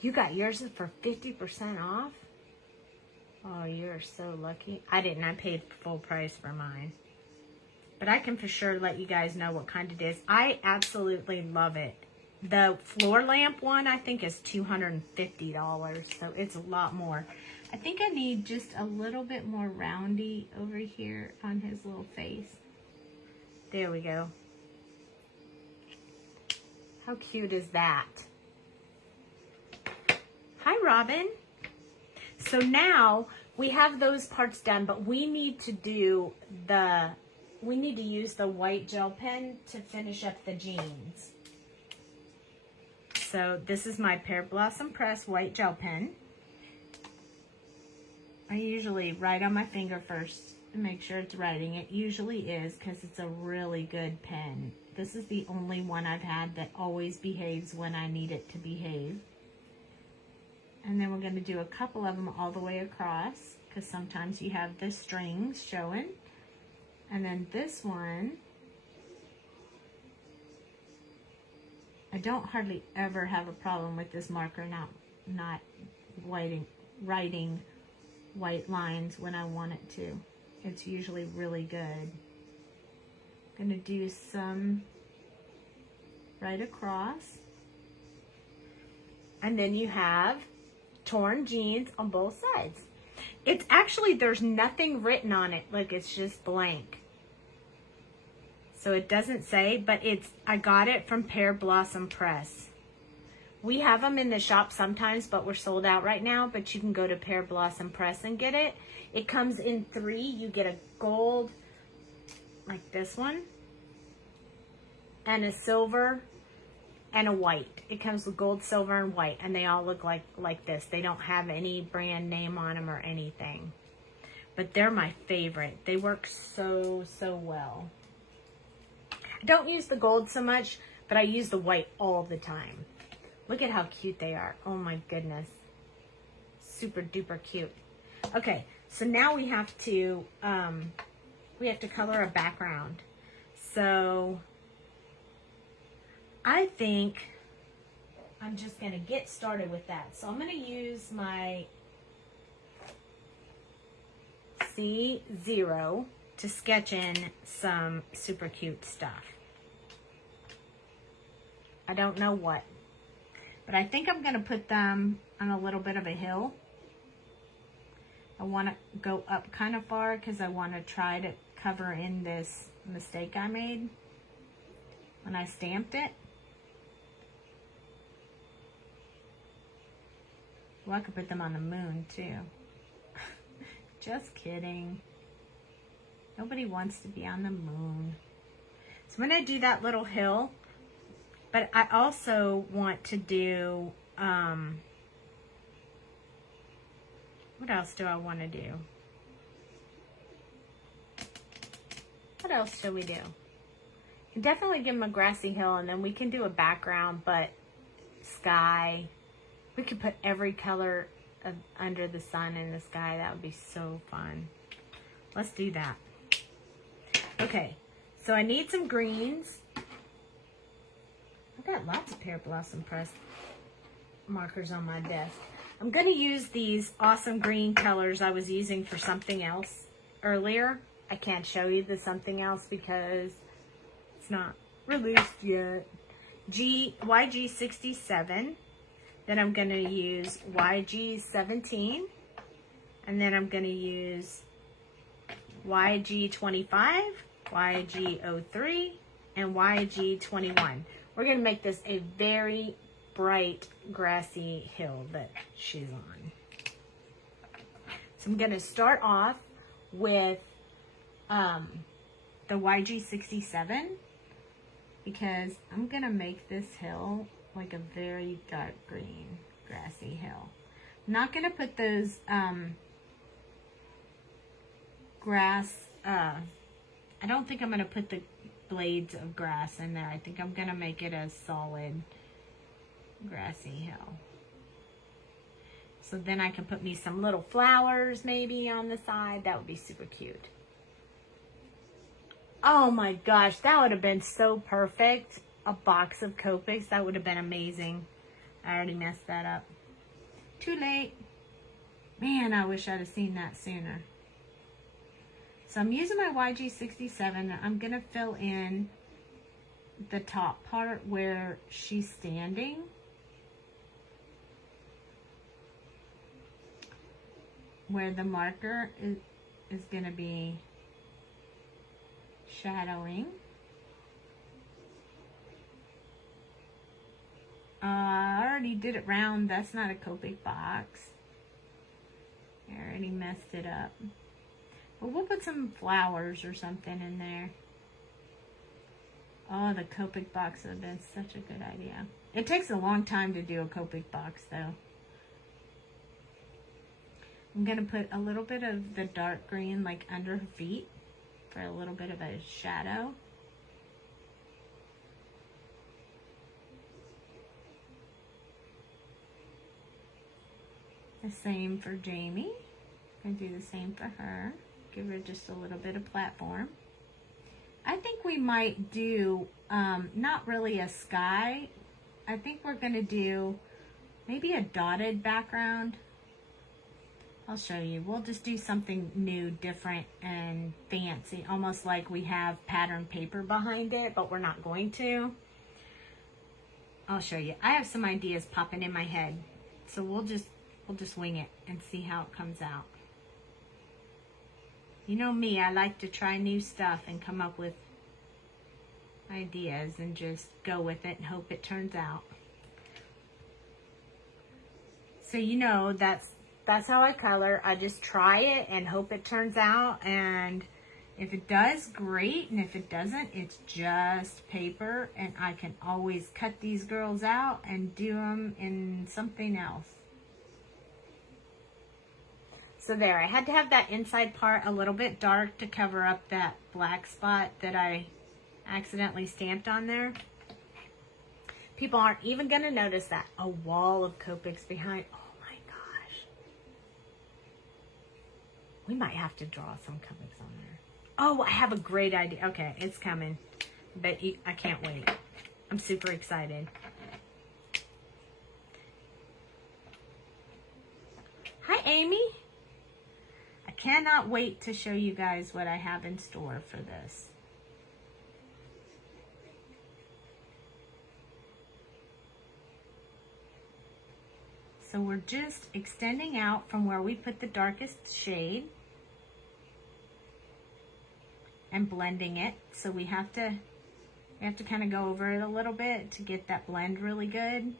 You got yours for 50% off? Oh, you're so lucky. I didn't. I paid full price for mine. But I can for sure let you guys know what kind it is. I absolutely love it. The floor lamp one, I think, is $250. So it's a lot more. I think I need just a little bit more roundy over here on his little face. There we go. How cute is that? Hi, Robin. So now we have those parts done, but we need to use the white gel pen to finish up the jeans. So this is my Pear Blossom Press white gel pen. I usually write on my finger first to make sure it's writing. It usually is, because it's a really good pen. This is the only one I've had that always behaves when I need it to behave. And then we're going to do a couple of them all the way across, because sometimes you have the strings showing. And then this one, I don't hardly ever have a problem with this marker not writing white lines when I want it to. It's usually really good. I'm going to do some right across. And then you have torn jeans on both sides. It's actually, there's nothing written on it. Like, it's just blank. So it doesn't say, but I got it from Pear Blossom Press. We have them in the shop sometimes, but we're sold out right now. But you can go to Pear Blossom Press and get it. It comes in 3. You get a gold, like this one, and a silver, and a white. It comes with gold, silver, and white, and they all look like this. They don't have any brand name on them or anything. But they're my favorite. They work so, so well. I don't use the gold so much, but I use the white all the time. Look at how cute they are. Oh my goodness. Super duper cute. Okay, so now we have to color a background. So I think I'm just going to get started with that. So I'm going to use my C0 to sketch in some super cute stuff. I don't know what, but I think I'm going to put them on a little bit of a hill. I want to go up kind of far because I want to try to cover in this mistake I made when I stamped it. Well, I could put them on the moon too. Just kidding. Nobody wants to be on the moon. So I'm going to do that little hill. But I also want to do, what else do I want to do? What else shall we do? Can definitely give them a grassy hill, and then we can do a background, but sky. We could put every color of under the sun in the sky. That would be so fun. Let's do that. Okay, so I need some greens. I've got lots of Pear Blossom Press markers on my desk. I'm going to use these awesome green colors I was using for something else earlier. I can't show you the something else because it's not released yet. YG67. Then I'm going to use YG17. And then I'm going to use YG25, YG03, and YG21. We're going to make this a very bright grassy hill that she's on. So I'm going to start off with the YG67 because I'm going to make this hill like a very dark green grassy hill. I'm not going to put those grass, I don't think I'm going to put the blades of grass in there. I think I'm going to make it a solid grassy hill. So then I can put me some little flowers maybe on the side. That would be super cute. Oh my gosh, that would have been so perfect. A box of Copics, that would have been amazing. I already messed that up. Too late. Man, I wish I'd have seen that sooner. So I'm using my YG67. I'm going to fill in the top part where she's standing. Where the marker is going to be shadowing. I already did it round. That's not a Copic box. I already messed it up. But we'll put some flowers or something in there. Oh, the Copic box would have been such a good idea. It takes a long time to do a Copic box, though. I'm going to put a little bit of the dark green, like, under her feet for a little bit of a shadow. The same for Jamie. I'm going to do the same for her. Give her just a little bit of platform. I think we might do, not really a sky. I think we're going to do maybe a dotted background. I'll show you. We'll just do something new, different, and fancy. Almost like we have pattern paper behind it, but we're not going to. I'll show you. I have some ideas popping in my head. So we'll just wing it and see how it comes out. You know me, I like to try new stuff and come up with ideas and just go with it and hope it turns out. So you know, that's how I color. I just try it and hope it turns out, and if it does, great, and if it doesn't, it's just paper, and I can always cut these girls out and do them in something else. So there, I had to have that inside part a little bit dark to cover up that black spot that I accidentally stamped on there. People aren't even going to notice that. A wall of Copics behind. Oh my gosh. We might have to draw some Copics on there. Oh, I have a great idea. Okay, it's coming. But I can't wait. I'm super excited. Hi, Amy. I cannot wait to show you guys what I have in store for this. So we're just extending out from where we put the darkest shade and blending it. So we have to kind of go over it a little bit to get that blend really good.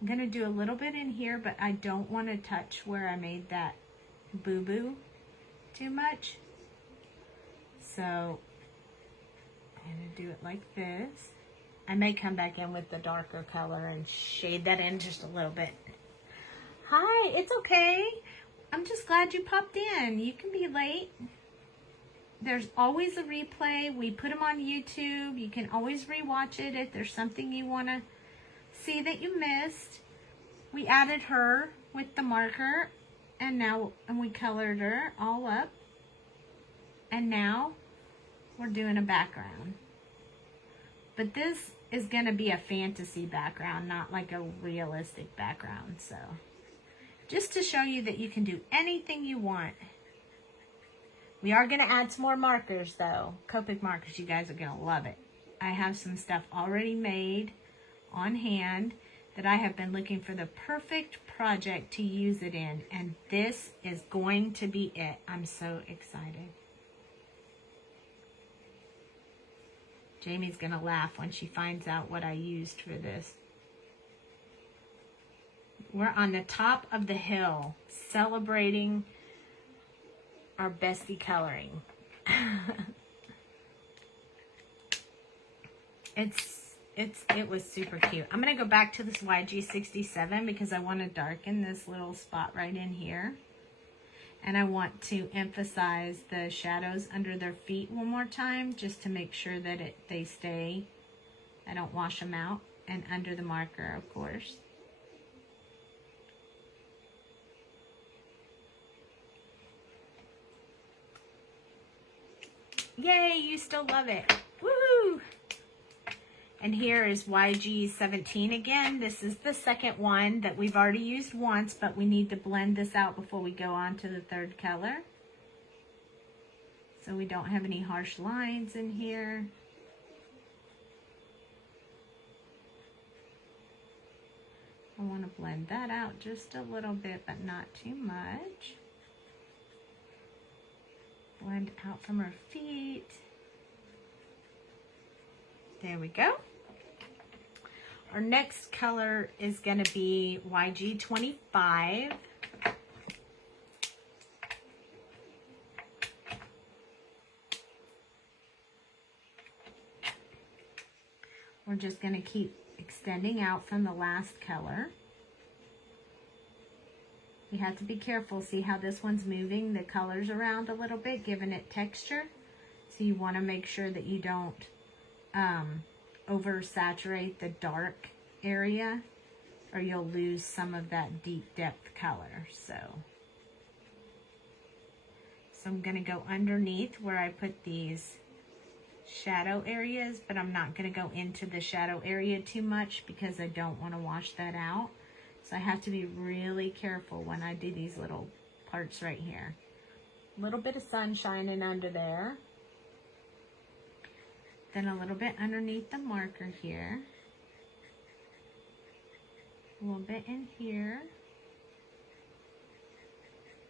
I'm going to do a little bit in here, but I don't want to touch where I made that boo-boo too much. So I'm going to do it like this. I may come back in with the darker color and shade that in just a little bit. Hi, it's okay. I'm just glad you popped in. You can be late. There's always a replay. We put them on YouTube. You can always rewatch it if there's something you want to see that you missed. We added her with the marker, and we colored her all up, and now we're doing a background. But this is going to be a fantasy background, not like a realistic background. So just to show you that you can do anything you want. We are going to add some more markers though. Copic markers. You guys are going to love it. I have some stuff already made on hand that I have been looking for the perfect project to use it in, and this is going to be it. I'm so excited. Jamie's gonna laugh when she finds out what I used for this. We're on the top of the hill celebrating our bestie coloring. It was super cute. I'm going to go back to this YG67 because I want to darken this little spot right in here. And I want to emphasize the shadows under their feet one more time just to make sure that they stay. I don't wash them out. And under the marker, of course. Yay, you still love it. Woohoo! And here is YG17 again. This is the second one that we've already used once, but we need to blend this out before we go on to the third color. So we don't have any harsh lines in here. I want to blend that out just a little bit, but not too much. Blend out from her feet. There we go. Our next color is going to be YG25. We're just going to keep extending out from the last color. You have to be careful. See how this one's moving the colors around a little bit, giving it texture. So you want to make sure that you don't oversaturate the dark area, or you'll lose some of that deep depth color. So I'm going to go underneath where I put these shadow areas, but I'm not going to go into the shadow area too much because I don't want to wash that out. So I have to be really careful when I do these little parts right here. A little bit of sun shining under there. Then a little bit underneath the marker here. A little bit in here.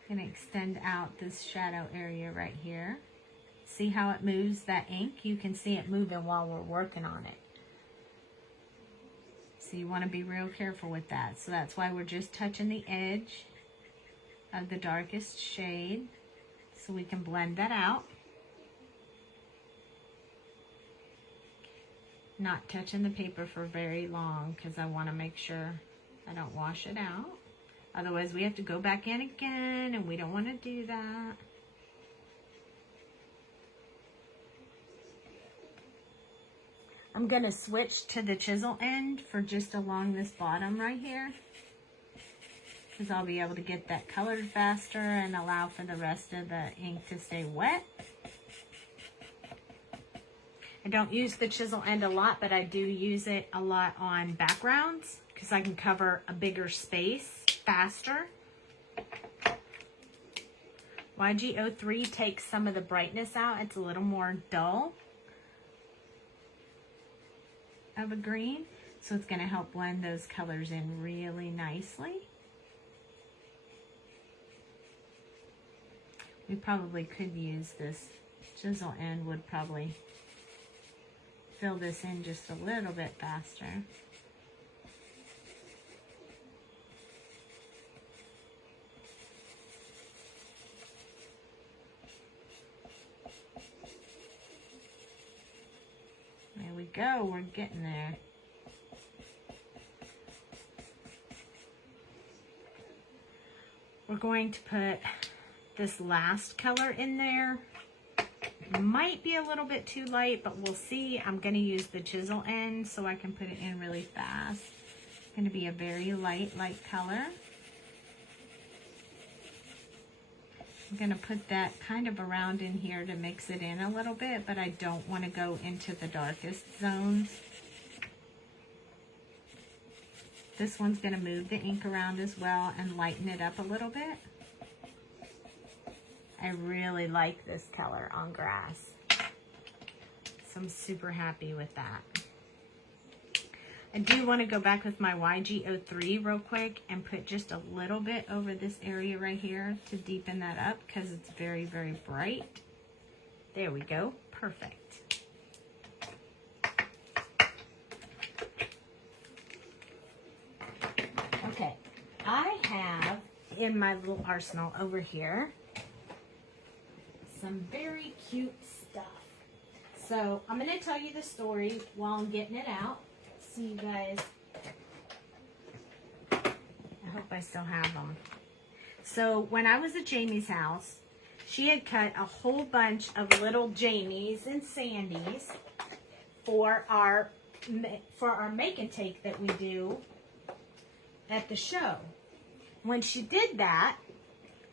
I'm going to extend out this shadow area right here. See how it moves that ink? You can see it moving while we're working on it. So you want to be real careful with that. So that's why we're just touching the edge of the darkest shade so we can blend that out. Not touching the paper for very long because I want to make sure I don't wash it out. Otherwise we have to go back in again, and we don't want to do that. I'm going to switch to the chisel end for just along this bottom right here, because I'll be able to get that colored faster and allow for the rest of the ink to stay wet. I don't use the chisel end a lot, but I do use it a lot on backgrounds because I can cover a bigger space faster. YG03 takes some of the brightness out. It's a little more dull of a green, so it's going to help blend those colors in really nicely. We probably could use this chisel end, would probably fill this in just a little bit faster. There we go, we're getting there. We're going to put this last color in there. Might be a little bit too light, but we'll see. I'm going to use the chisel end so I can put it in really fast. It's going to be a very light color. I'm going to put that kind of around in here to mix it in a little bit, but I don't want to go into the darkest zones. This one's going to move the ink around as well and lighten it up a little bit. I really like this color on grass, so I'm super happy with that. I do want to go back with my YG03 real quick and put just a little bit over this area right here to deepen that up because it's very, very bright. There we go. Perfect. Okay, I have in my little arsenal over here some very cute stuff. So I'm going to tell you the story while I'm getting it out. See you guys. I hope I still have them. So when I was at Jamie's house, she had cut a whole bunch of little Jamies and Sandys for our make and take that we do at the show. When she did that,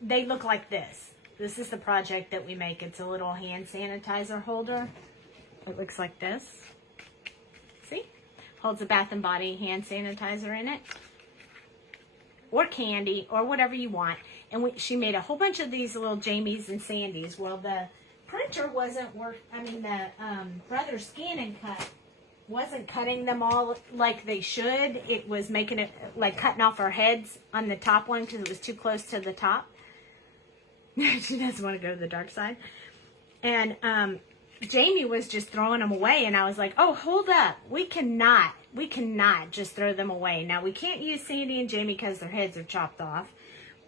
they look like this. This is the project that we make. It's a little hand sanitizer holder. It looks like this. See? Holds a Bath & Body hand sanitizer in it. Or candy, or whatever you want. And she made a whole bunch of these little Jamies and Sandys. Well, the printer wasn't working. I mean, the Brother Scan and Cut wasn't cutting them all like they should. It was making it like cutting off our heads on the top one because it was too close to the top. She doesn't want to go to the dark side. And Jamie was just throwing them away, and I was like, oh, hold up. We cannot just throw them away. Now, we can't use Sandy and Jamie because their heads are chopped off,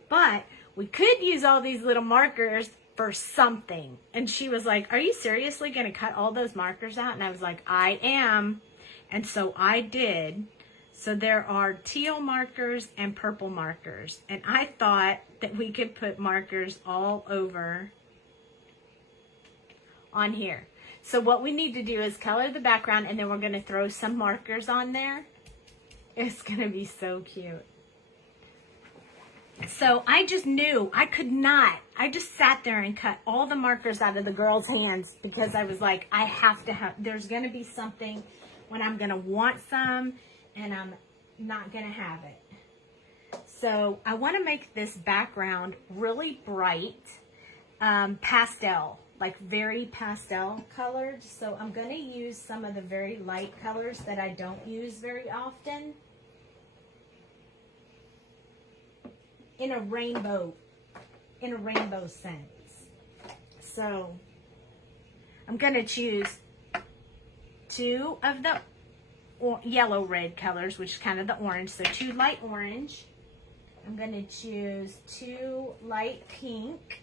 but we could use all these little markers for something. And she was like, are you seriously going to cut all those markers out? And I was like, I am. And so I did. So there are teal markers and purple markers. And I thought that we could put markers all over on here. So what we need to do is color the background, and then we're going to throw some markers on there. It's going to be so cute. So I just knew I could not. I just sat there and cut all the markers out of the girls' hands because I was like, I have to have, there's going to be something when I'm going to want some and I'm not going to have it. So I want to make this background really bright, pastel, like very pastel colored. So I'm going to use some of the very light colors that I don't use very often in a rainbow sense. So I'm going to choose two of the yellow red colors, which is kind of the orange. So two light orange. I'm going to choose two light pink.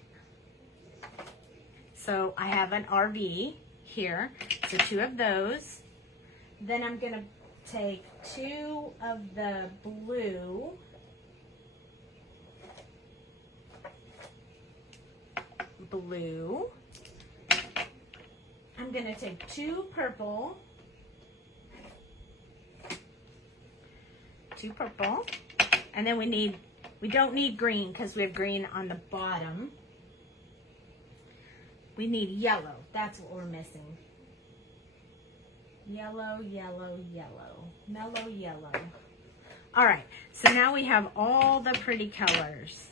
So I have an RV here. So two of those. Then I'm going to take two of the blue. I'm going to take two purple. And then we don't need green because we have green on the bottom. We need yellow. That's what we're missing. Yellow, yellow, yellow. Mellow yellow. All right. So now we have all the pretty colors.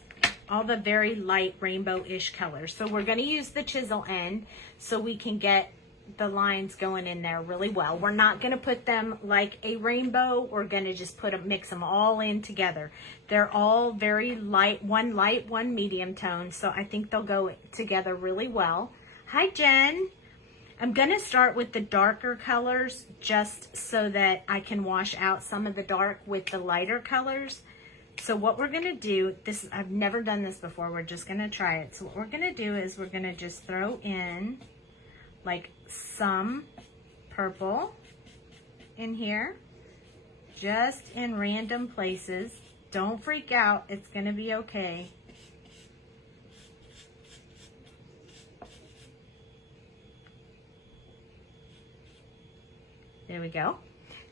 All the very light rainbow-ish colors. So we're going to use the chisel end so we can get the lines going in there really well. We're not going to put them like a rainbow. We're going to just mix them all in together. They're all very light, one medium tone. So I think they'll go together really well. Hi, Jen. I'm going to start with the darker colors just so that I can wash out some of the dark with the lighter colors. So what we're going to do, I've never done this before. We're just going to try it. So what we're going to do is we're going to just throw in like some purple in here, just in random places. Don't freak out. It's going to be okay. There we go.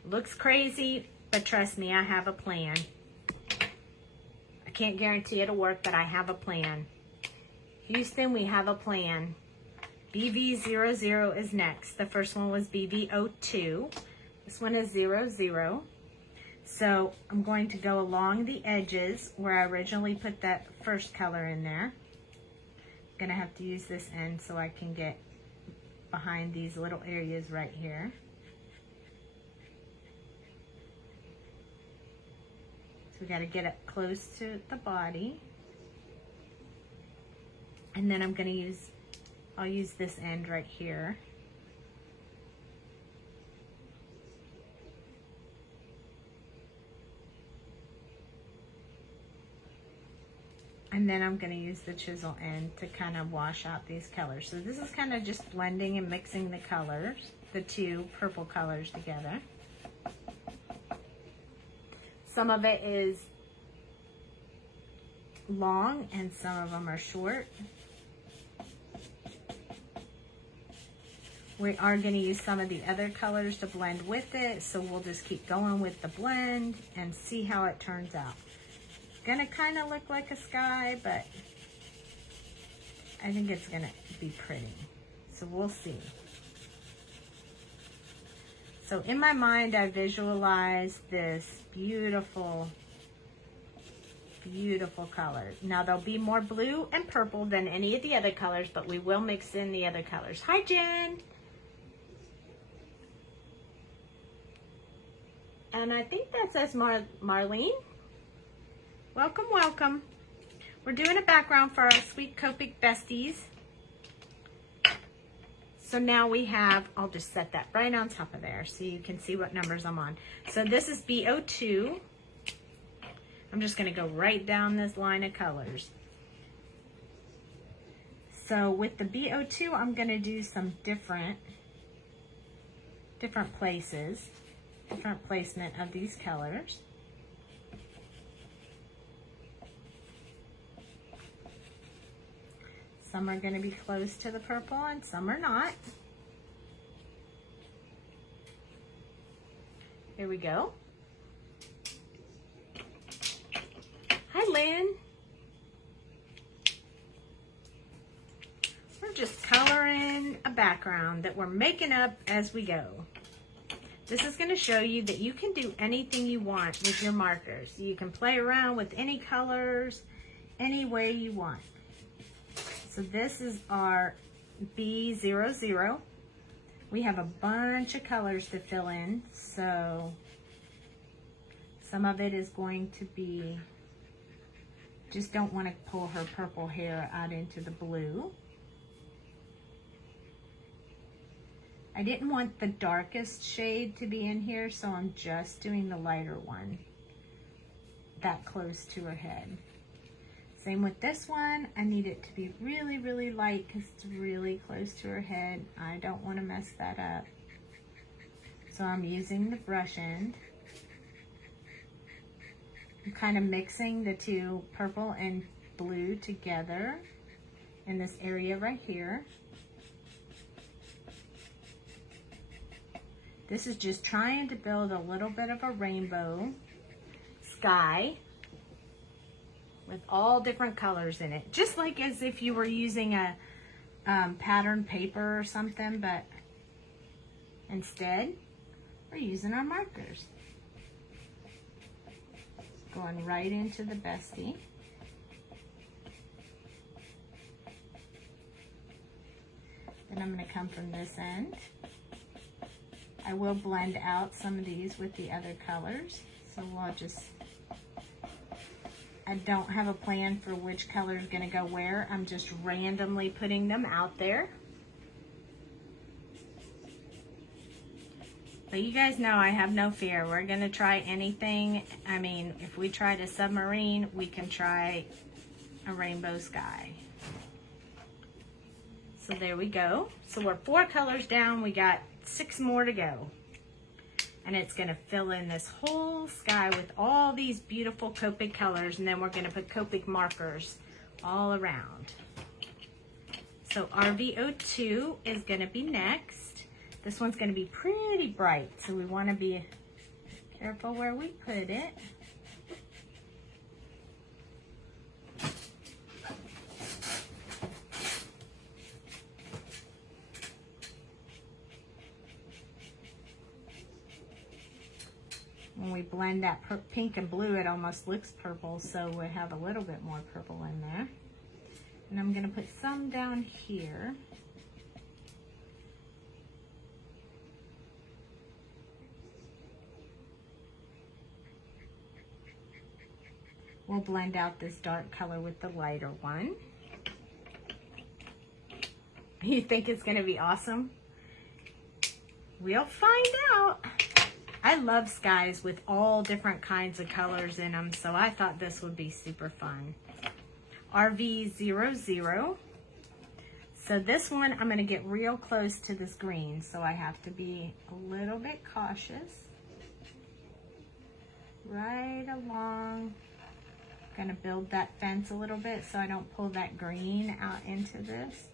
Looks crazy, but trust me, I have a plan. I can't guarantee it'll work, but I have a plan. Houston, we have a plan. BV00 is next. The first one was BV02. This one is 00. So I'm going to go along the edges where I originally put that first color in there. I'm going to have to use this end so I can get behind these little areas right here. So we got to get it close to the body. And then I'll use this end right here. And then I'm going to use the chisel end to kind of wash out these colors. So this is kind of just blending and mixing the colors, the two purple colors together. Some of it is long and some of them are short. We are going to use some of the other colors to blend with it, so we'll just keep going with the blend and see how it turns out. It's going to kind of look like a sky, but I think it's going to be pretty. So we'll see. So in my mind, I visualize this beautiful, beautiful color. Now there'll be more blue and purple than any of the other colors, but we will mix in the other colors. Hi, Jen. And I think that says Marlene. Welcome, welcome. We're doing a background for our sweet Copic besties. So now we have, I'll just set that right on top of there so you can see what numbers I'm on. So this is B02. I'm just going to go right down this line of colors. So with the B02, I'm going to do some different places, different placement of these colors. Some are going to be close to the purple and some are not. Here we go. Hi, Lynn. We're just coloring a background that we're making up as we go. This is going to show you that you can do anything you want with your markers. You can play around with any colors, any way you want. So this is our B00. We have a bunch of colors to fill in, so some of it is going to be, just don't want to pull her purple hair out into the blue. I didn't want the darkest shade to be in here, so I'm just doing the lighter one that close to her head. Same with this one. I need it to be really, really light because it's really close to her head. I don't want to mess that up. So I'm using the brush end. I'm kind of mixing the two, purple and blue, together in this area right here. This is just trying to build a little bit of a rainbow sky with all different colors in it. Just like as if you were using a pattern paper or something, but instead we're using our markers. Going right into the Bestie. Then I'm going to come from this end. I will blend out some of these with the other colors. So we'll just, I don't have a plan for which color is going to go where. I'm just randomly putting them out there. But you guys know I have no fear. We're going to try anything. I mean, if we tried a submarine, we can try a rainbow sky. So there we go. So we're 4 colors down. We got 6 more to go. And it's going to fill in this whole sky with all these beautiful Copic colors. And then we're going to put Copic markers all around. So RV02 is going to be next. This one's going to be pretty bright. So we want to be careful where we put it. When we blend that pink and blue, it almost looks purple, so we have a little bit more purple in there. And I'm going to put some down here. We'll blend out this dark color with the lighter one. You think it's going to be awesome? We'll find out. I love skies with all different kinds of colors in them, so I thought this would be super fun. RV00. So this one, I'm going to get real close to this green, so I have to be a little bit cautious. Right along. Going to build that fence a little bit so I don't pull that green out into this.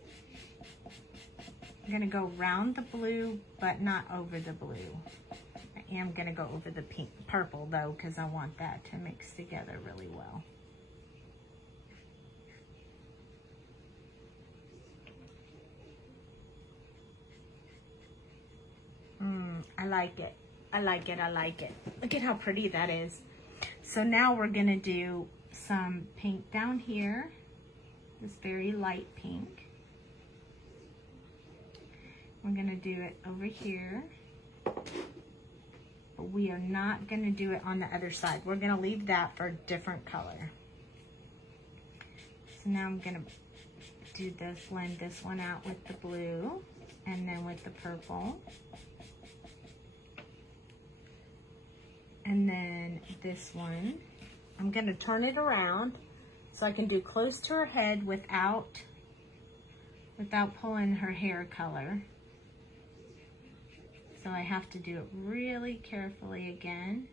I'm going to go around the blue, but not over the blue. I am going to go over the pink, purple though, because I want that to mix together really well. I like it. I like it. I like it. Look at how pretty that is. So now we're going to do some pink down here. This very light pink. We're going to do it over here. but we are not going to do it on the other side. We're going to leave that for a different color. So now I'm going to do this, blend this one out with the blue and then with the purple. And then this one, I'm going to turn it around so I can do close to her head without pulling her hair color. So I have to do it really carefully again.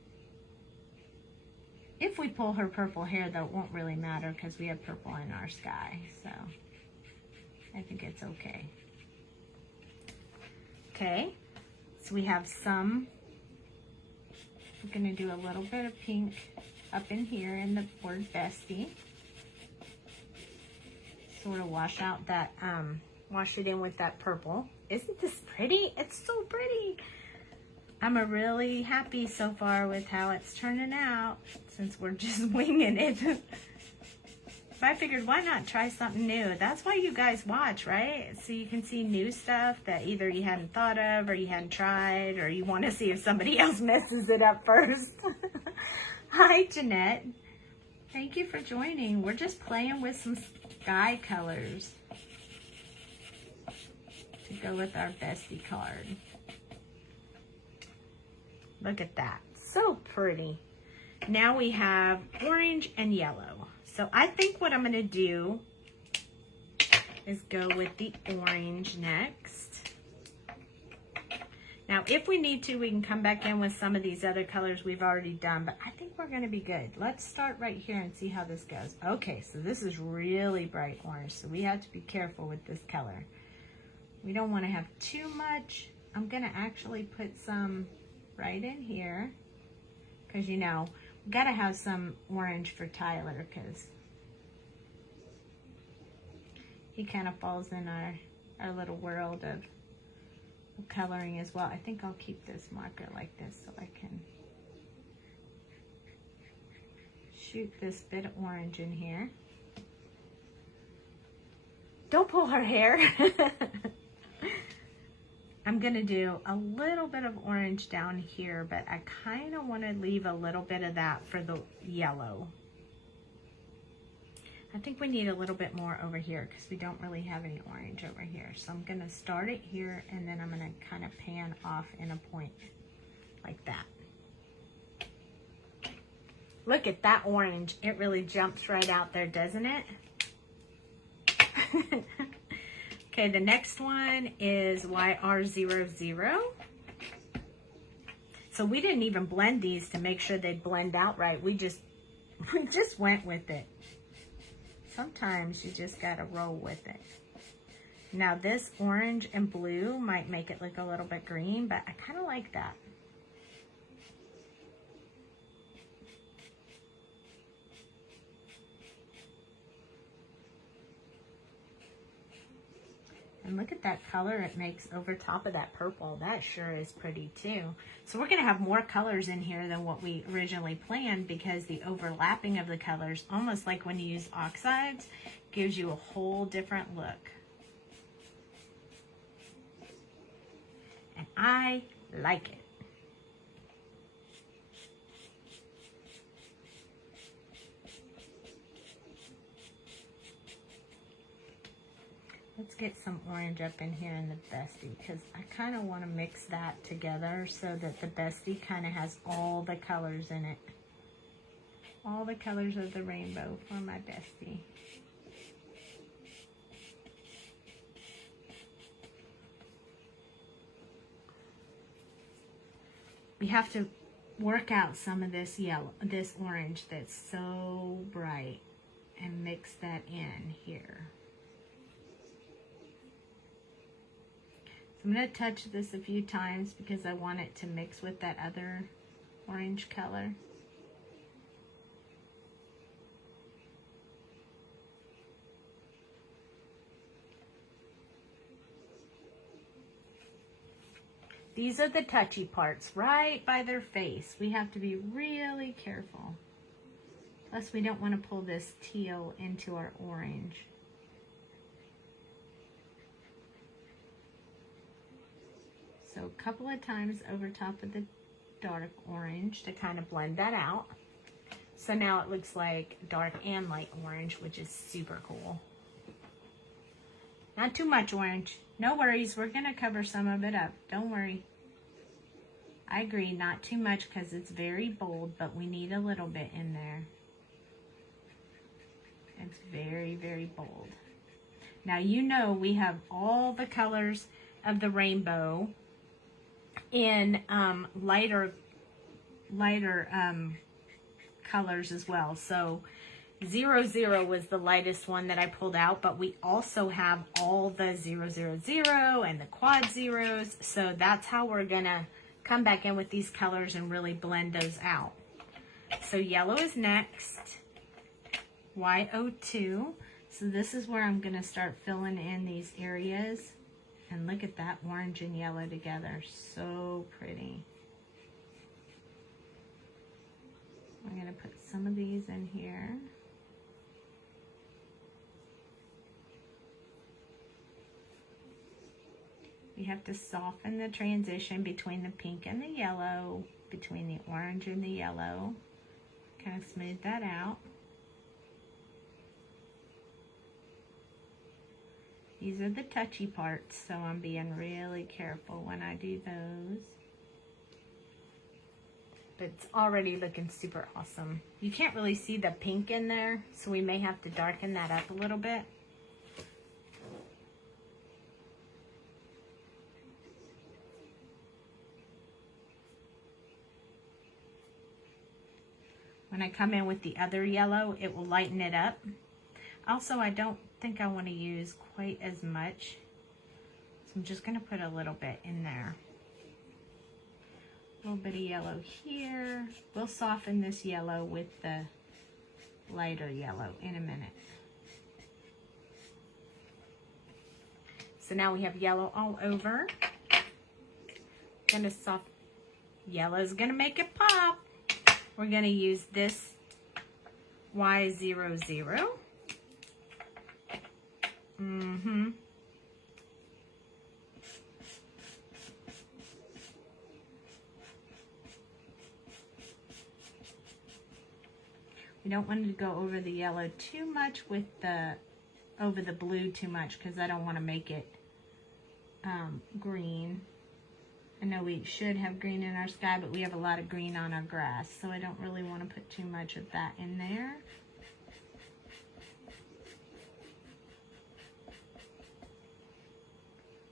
If we pull her purple hair, though, it won't really matter because we have purple in our sky. So I think it's okay. Okay, so we have some. We're going to do a little bit of pink up in here in the word Bestie. Sort of wash out that, wash it in with that purple. Isn't this pretty? It's so pretty. I'm really happy so far with how it's turning out since we're just winging it. But I figured, why not try something new? That's why you guys watch, right? So you can see new stuff that either you hadn't thought of or you hadn't tried, or you want to see if somebody else messes it up first. Hi, Jeanette. Thank you for joining. We're just playing with some sky colors to go with our Bestie card. Look at that. So pretty. Now we have orange and yellow. So I think what I'm going to do is go with the orange next. Now, if we need to, we can come back in with some of these other colors we've already done, but I think we're going to be good. Let's start right here and see how this goes. Okay, so this is really bright orange, so we have to be careful with this color. We don't want to have too much. I'm going to actually put some right in here because, you know, we got to have some orange for Tyler because he kind of falls in our little world of coloring as well. I think I'll keep this marker like this so I can shoot this bit of orange in here. Don't pull her hair. I'm going to do a little bit of orange down here, but I kind of want to leave a little bit of that for the yellow. I think we need a little bit more over here because we don't really have any orange over here. So I'm going to start it here and then I'm going to kind of pan off in a point like that. Look at that orange. It really jumps right out there, doesn't it? Okay, the next one is YR00. So we didn't even blend these to make sure they'd blend out right. We just went with it. Sometimes you just gotta roll with it. Now this orange and blue might make it look a little bit green, but I kind of like that. And look at that color it makes over top of that purple. That sure is pretty too. So we're going to have more colors in here than what we originally planned because the overlapping of the colors, almost like when you use oxides, gives you a whole different look. And I like it. Let's get some orange up in here in the Bestie because I kind of want to mix that together so that the Bestie kind of has all the colors in it. All the colors of the rainbow for my Bestie. We have to work out some of this yellow, this orange that's so bright and mix that in here. I'm going to touch this a few times because I want it to mix with that other orange color. These are the touchy parts right by their face. We have to be really careful. Plus we don't want to pull this teal into our orange. So a couple of times over top of the dark orange to kind of blend that out. So now it looks like dark and light orange, which is super cool. Not too much orange. No worries, we're gonna cover some of it up. Don't worry. I agree, not too much because it's very bold, but we need a little bit in there. It's very, very bold. Now you know we have all the colors of the rainbow in lighter colors as well. So 00 was the lightest one that I pulled out, but we also have all the 000 and the quad zeros. So that's how we're gonna come back in with these colors and really blend those out. So yellow is next, Y02. So this is where I'm gonna start filling in these areas. And look at that orange and yellow together, so pretty. I'm gonna put some of these in here. You have to soften the transition between the pink and the yellow, between the orange and the yellow. Kind of smooth that out. These are the touchy parts, so I'm being really careful when I do those. But it's already looking super awesome. You can't really see the pink in there, so we may have to darken that up a little bit. When I come in with the other yellow, it will lighten it up. Also, I don't think I want to use quite as much, so I'm just going to put a little bit in there. A little bit of yellow here. We'll soften this yellow with the lighter yellow in a minute. So now we have yellow all over. Gonna soft. Yellow's gonna make it pop. We're gonna use this Y00. We don't want to go over the yellow too much with over the blue too much, because I don't want to make it green. I know we should have green in our sky, but we have a lot of green on our grass, so I don't really want to put too much of that in there.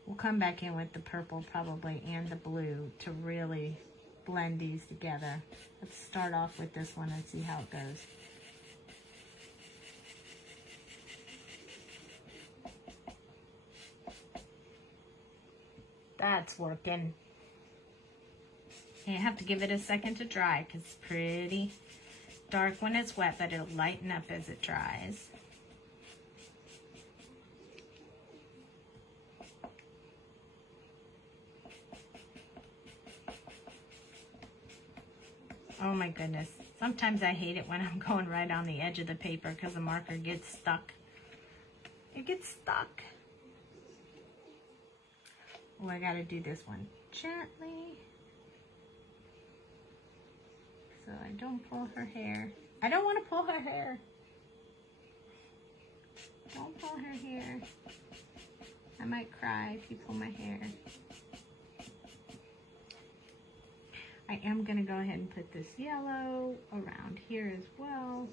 We'll come back in with the purple probably and the blue to really blend these together. Let's start off with this one and see how it goes. That's working. You have to give it a second to dry because it's pretty dark when it's wet, but it'll lighten up as it dries. Oh my goodness. Sometimes I hate it when I'm going right on the edge of the paper because the marker gets stuck. It gets stuck. Oh, I gotta do this one gently, so I don't pull her hair. I don't want to pull her hair. Don't pull her hair. I might cry if you pull my hair. I am gonna go ahead and put this yellow around here as well.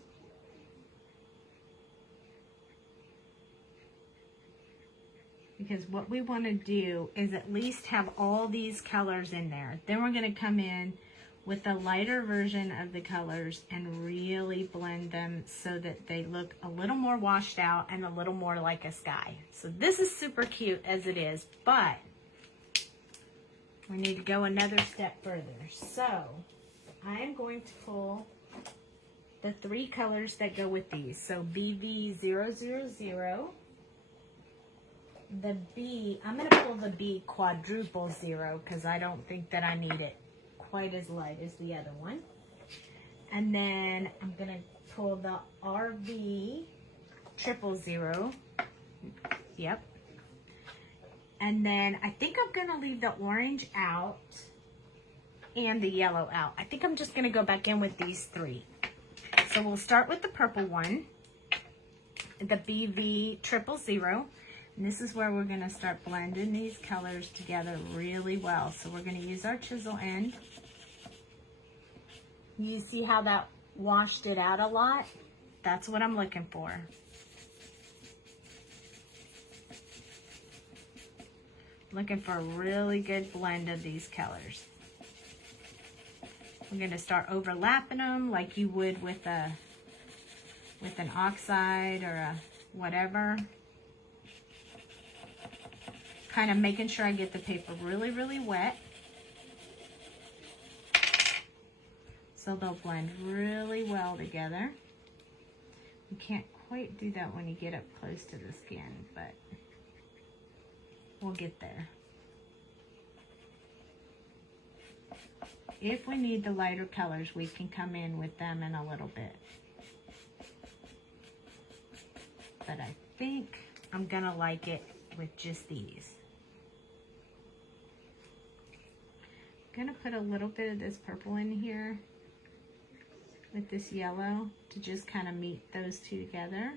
Because what we want to do is at least have all these colors in there. Then we're going to come in with the lighter version of the colors and really blend them so that they look a little more washed out and a little more like a sky. So this is super cute as it is, but we need to go another step further. So I'm going to pull the 3 colors that go with these. So BV000. The B, I'm going to pull the B quadruple 0 because I don't think that I need it quite as light as the other one. And then I'm going to pull the RV 000. Yep. And then I think I'm going to leave the orange out and the yellow out. I think I'm just going to go back in with these three. So we'll start with the purple one, the BV 000. And this is where we're going to start blending these colors together really well. So we're going to use our chisel end. You see how that washed it out a lot? That's what I'm looking for. Looking for a really good blend of these colors. We're going to start overlapping them like you would with an oxide or a whatever. Kind of making sure I get the paper really, really wet. So they'll blend really well together. You can't quite do that when you get up close to the skin, but we'll get there. If we need the lighter colors, we can come in with them in a little bit. But I think I'm gonna like it with just these. I'm gonna put a little bit of this purple in here with this yellow to just kind of meet those two together.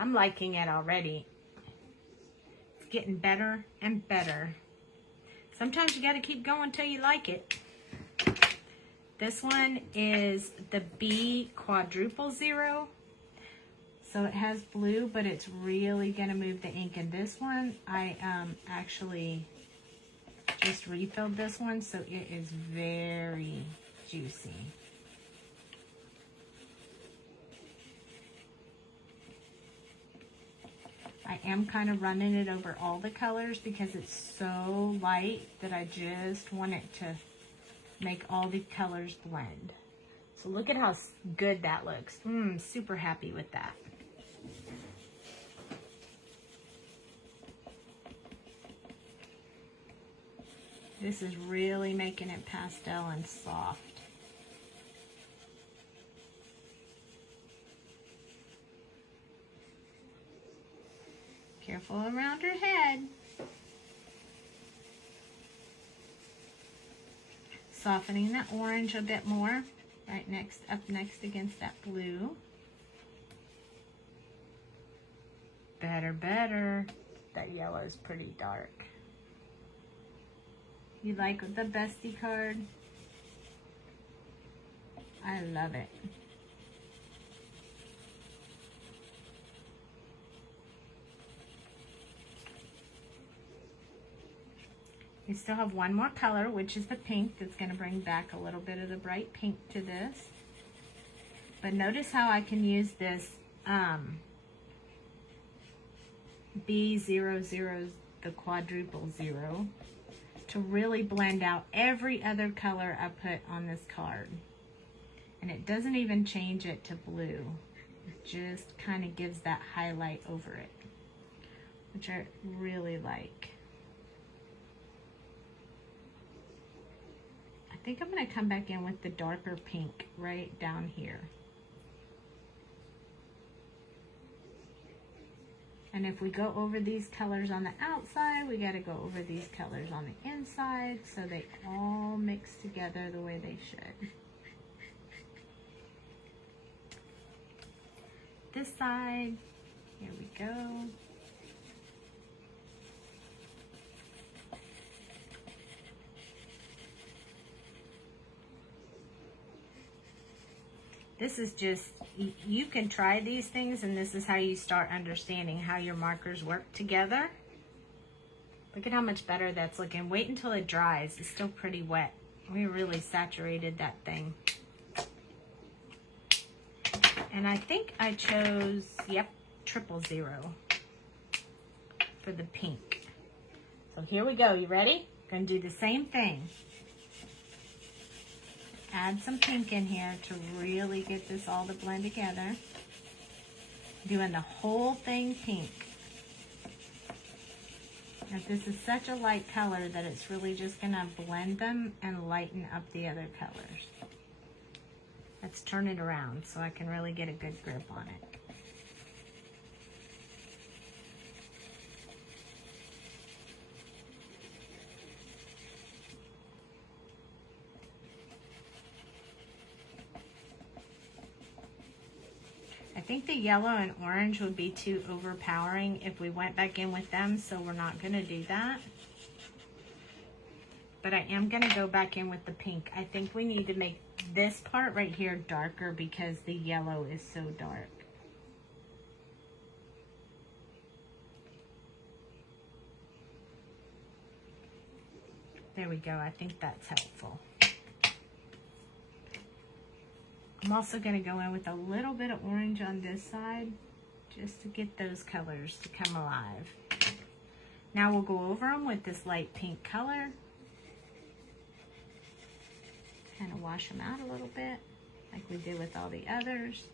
I'm liking it already. It's getting better and better. Sometimes you got to keep going till you like it. This one is the B 000. So it has blue, but it's really going to move the ink. And this one, I actually just refilled this one, so it is very juicy. I am kind of running it over all the colors because it's so light that I just want it to make all the colors blend. So look at how good that looks. Super happy with that. This is really making it pastel and soft. Careful around her head. Softening that orange a bit more, right up next against that blue. Better. That yellow is pretty dark. You like the Bestie card? I love it. We still have one more color, which is the pink, that's going to bring back a little bit of the bright pink to this. But notice how I can use this B00, the quadruple 0, to really blend out every other color I put on this card. And it doesn't even change it to blue. It just kind of gives that highlight over it, which I really like. I think I'm going to come back in with the darker pink right down here. And if we go over these colors on the outside, we got to go over these colors on the inside so they all mix together the way they should. This side, here we go. This is just, you can try these things, and this is how you start understanding how your markers work together. Look at how much better that's looking. Wait until it dries. It's still pretty wet. We really saturated that thing. And I think I chose, yep, 000 for the pink. So here we go. You ready? Gonna do the same thing. Add some pink in here to really get this all to blend together. Doing the whole thing pink. Now, this is such a light color that it's really just going to blend them and lighten up the other colors. Let's turn it around so I can really get a good grip on it. I think the yellow and orange would be too overpowering if we went back in with them, so we're not going to do that. But I am going to go back in with the pink. I think we need to make this part right here darker because the yellow is so dark. There we go. I think that's helpful. I'm also going to go in with a little bit of orange on this side just to get those colors to come alive. Now we'll go over them with this light pink color. Kind of wash them out a little bit like we did with all the others.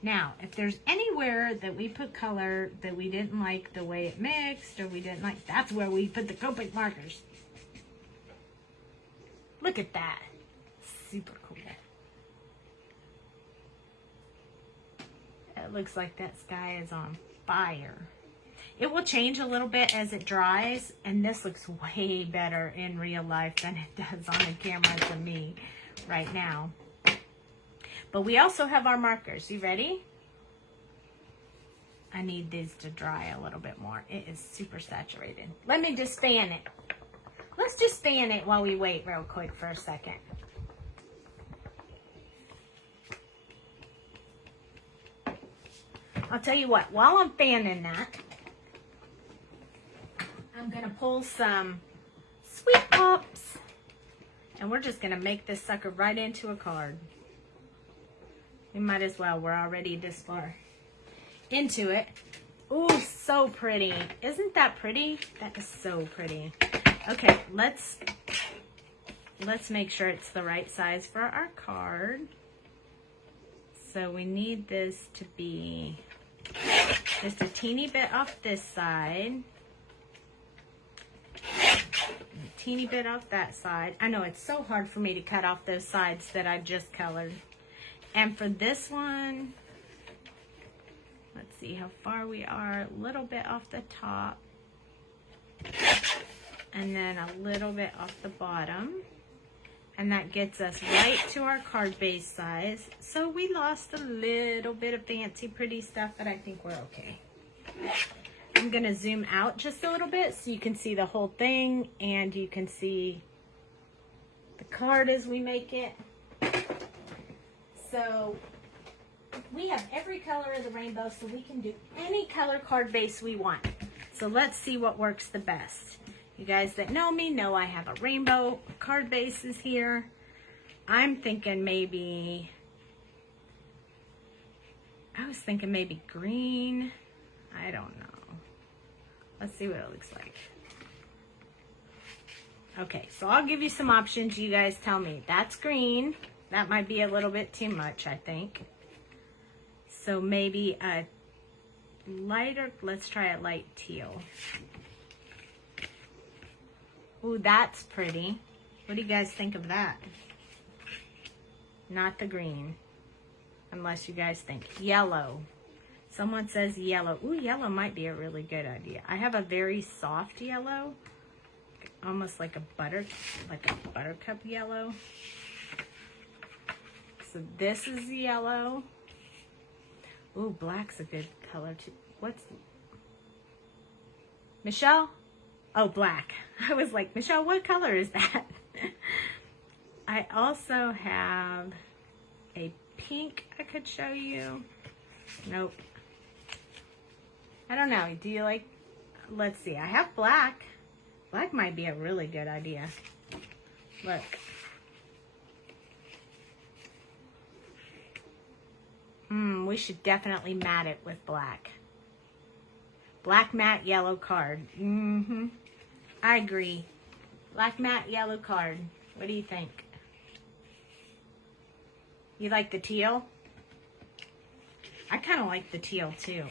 Now, if there's anywhere that we put color that we didn't like the way it mixed or we didn't like, that's where we put the Copic markers. Look at that. Super cool. It looks like that sky is on fire. It will change a little bit as it dries, and this looks way better in real life than it does on the camera to me right now. But we also have our markers. You ready? I need these to dry a little bit more. It is super saturated. Let me just fan it. Let's just fan it while we wait real quick for a second. I'll tell you what, while I'm fanning that, I'm going to pull some Sweet Pops, and we're just going to make this sucker right into a card. We might as well. We're already this far into it. Ooh, so pretty. Isn't that pretty? That is so pretty. Okay, let's make sure it's the right size for our card. So we need this to be just a teeny bit off this side. A teeny bit off that side. I know it's so hard for me to cut off those sides that I just colored. And for this one, let's see how far we are. A little bit off the top. And then a little bit off the bottom. And that gets us right to our card base size. So we lost a little bit of fancy pretty stuff, but I think we're okay. I'm going to zoom out just a little bit so you can see the whole thing and you can see the card as we make it. So we have every color of the rainbow, so we can do any color card base we want. So let's see what works the best. You guys that know me know I have a rainbow card bases here. I'm thinking maybe, I was thinking maybe green. I don't know. Let's see what it looks like. Okay, so I'll give you some options. You guys tell me. That's green. That might be a little bit too much, I think. So maybe a lighter, let's try a light teal. Ooh, that's pretty. What do you guys think of that? Not the green, unless you guys think yellow. Someone says yellow. Ooh, yellow might be a really good idea. I have a very soft yellow, almost like a buttercup yellow. So this is yellow. Ooh, black's a good color too. What's Michelle? Oh, black. I was like, Michelle, what color is that? I also have a pink I could show you. Nope. I don't know. Do you like, let's see. I have black. Black might be a really good idea. Look. We should definitely mat it with black. Black matte yellow card. I agree. Black matte yellow card. What do you think? You like the teal? I kind of like the teal too.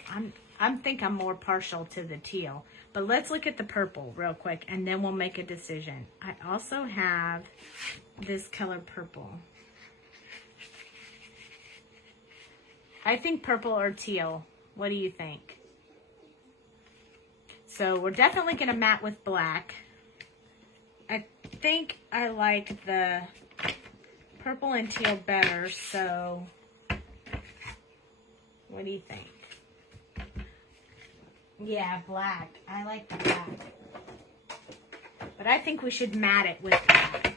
I think I'm more partial to the teal. But let's look at the purple real quick, and then we'll make a decision. I also have this color purple. I think purple or teal. What do you think? So we're definitely going to matte with black. I think I like the purple and teal better, so what do you think? Yeah, black. I like the black. But I think we should matte it with black.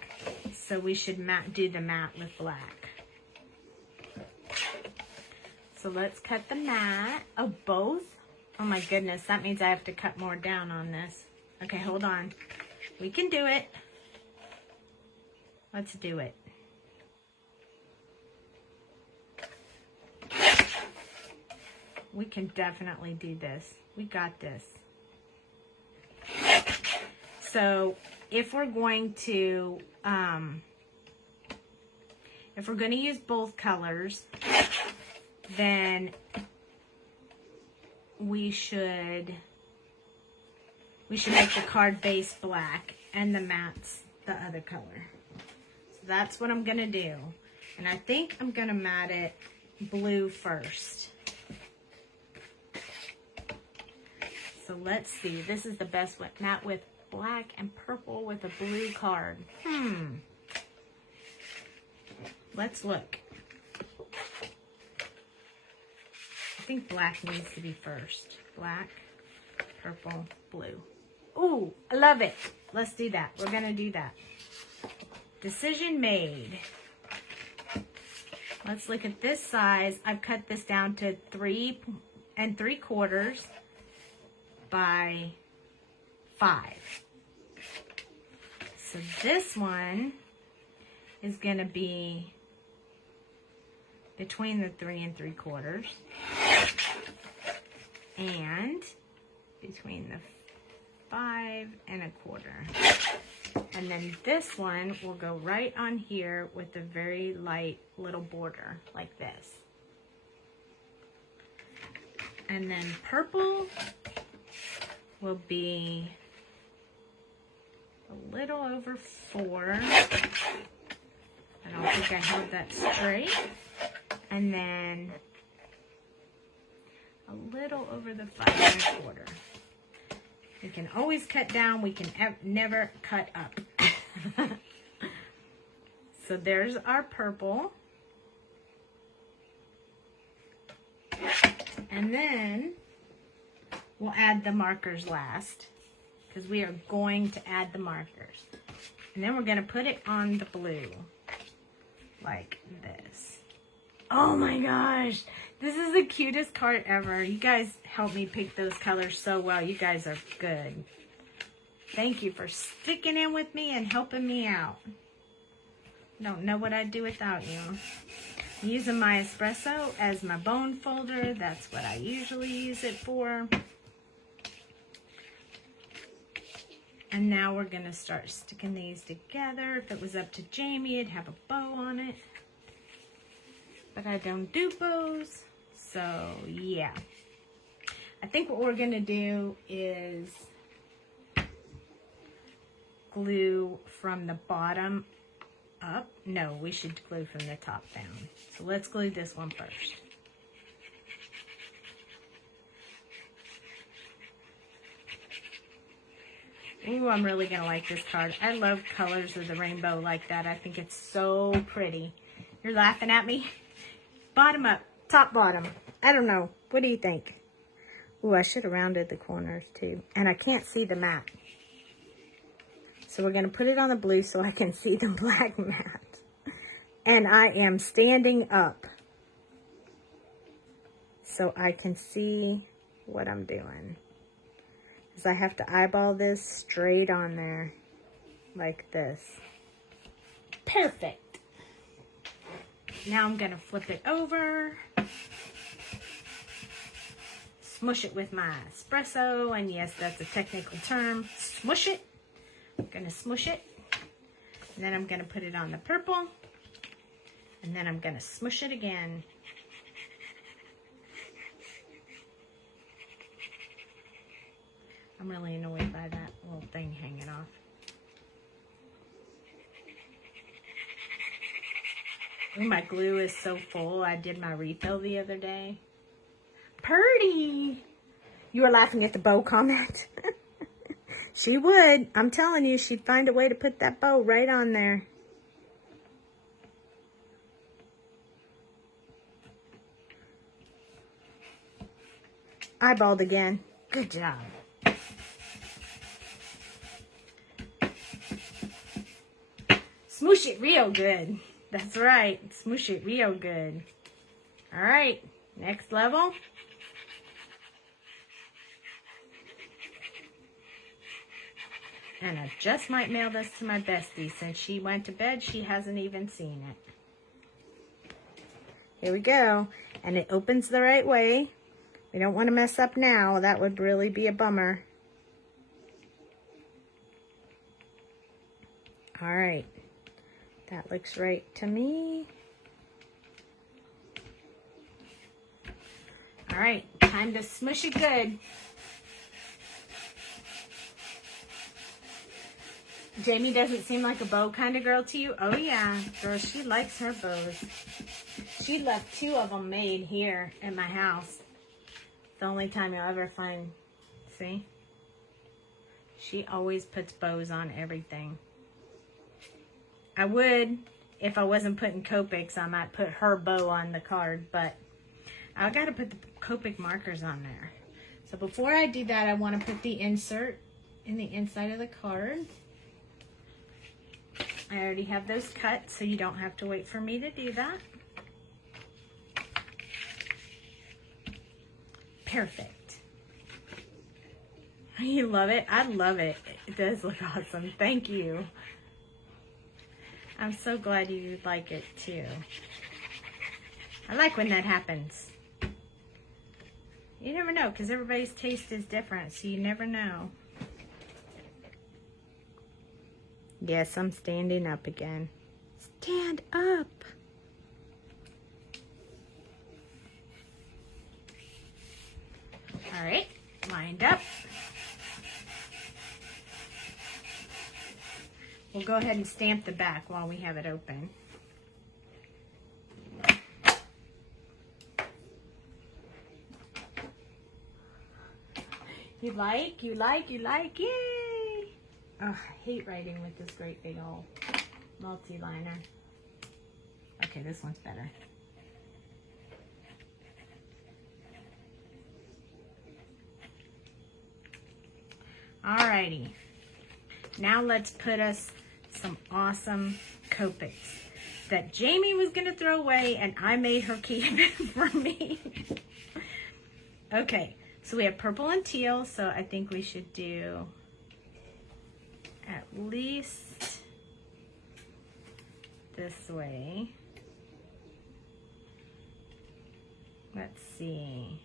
So we should do the matte with black. So let's cut the matte. Oh, both? Oh my goodness, that means I have to cut more down on this. Okay, hold on. We can do it. Let's do it. We can definitely do this. We got this. So if we're going to use both colors, then we should make the card base black and the mattes the other color. So that's what I'm gonna do. And I think I'm gonna matte it blue first. So let's see. This is the best one. Matte with black and purple with a blue card. Let's look. I think black needs to be first. Black, purple, blue. Ooh, I love it. Let's do that. We're going to do that. Decision made. Let's look at this size. I've cut this down to 3 3/4 by 5. So this one is going to be between the 3 3/4 and between the 5 1/4. And then this one will go right on here with a very light little border like this. And then purple will be a little over 4. I don't think I held that straight. And then a little over the 5 1/4. We can always cut down. We can never cut up. So there's our purple. And then we'll add the markers last, because we are going to add the markers. And then we're going to put it on the blue like this. Oh my gosh, this is the cutest card ever. You guys helped me pick those colors so well. You guys are good. Thank you for sticking in with me and helping me out. Don't know what I'd do without you. I'm using my espresso as my bone folder. That's what I usually use it for. And now we're going to start sticking these together. If it was up to Jamie, it'd have a bow on it. But I don't do bows. So, yeah. I think what we're going to do is glue from the bottom up. No, we should glue from the top down. So let's glue this one first. Ooh, I'm really going to like this card. I love colors of the rainbow like that. I think it's so pretty. You're laughing at me? Bottom up, top bottom. I don't know. What do you think? Ooh, I should have rounded the corners too. And I can't see the matte. So we're going to put it on the blue so I can see the black matte. And I am standing up so I can see what I'm doing. Because I have to eyeball this straight on there like this. Perfect. Now I'm going to flip it over. Smush it with my espresso. And yes, that's a technical term. Smush it. I'm going to smush it. And then I'm going to put it on the purple. And then I'm going to smush it again. I'm really annoyed by that little thing hanging off. Ooh, my glue is so full. I did my refill the other day. Purdy! You were laughing at the bow comment. She would. I'm telling you, she'd find a way to put that bow right on there. Eyeballed again. Good job. Smoosh it real good. That's right. Smoosh it real good. All right. Next level. And I just might mail this to my bestie. Since she went to bed, she hasn't even seen it. Here we go. And it opens the right way. We don't want to mess up now. That would really be a bummer. All right. That looks right to me. All right. Time to smush it good. Jamie doesn't seem like a bow kind of girl to you? Oh, yeah. Girl, she likes her bows. She left 2 of them made here at my house. The only time you'll ever find, see? She always puts bows on everything. I would, if I wasn't putting Copics, I might put her bow on the card, but I got to put the Copic markers on there. So before I do that, I want to put the insert in the inside of the card. I already have those cut, so you don't have to wait for me to do that. Perfect. You love it? I love it. It does look awesome. Thank you. I'm so glad you like it too. I like when that happens. You never know, because everybody's taste is different, so you never know. Yes, I'm standing up again. Stand up. All right, lined up. We'll go ahead and stamp the back while we have it open. You like, yay! Oh, I hate writing with this great big old multi-liner. Okay, this one's better. Alrighty. Now let's put us some awesome Copics that Jamie was going to throw away and I made her keep for me. Okay, so we have purple and teal, so I think we should do at least this way. Let's see.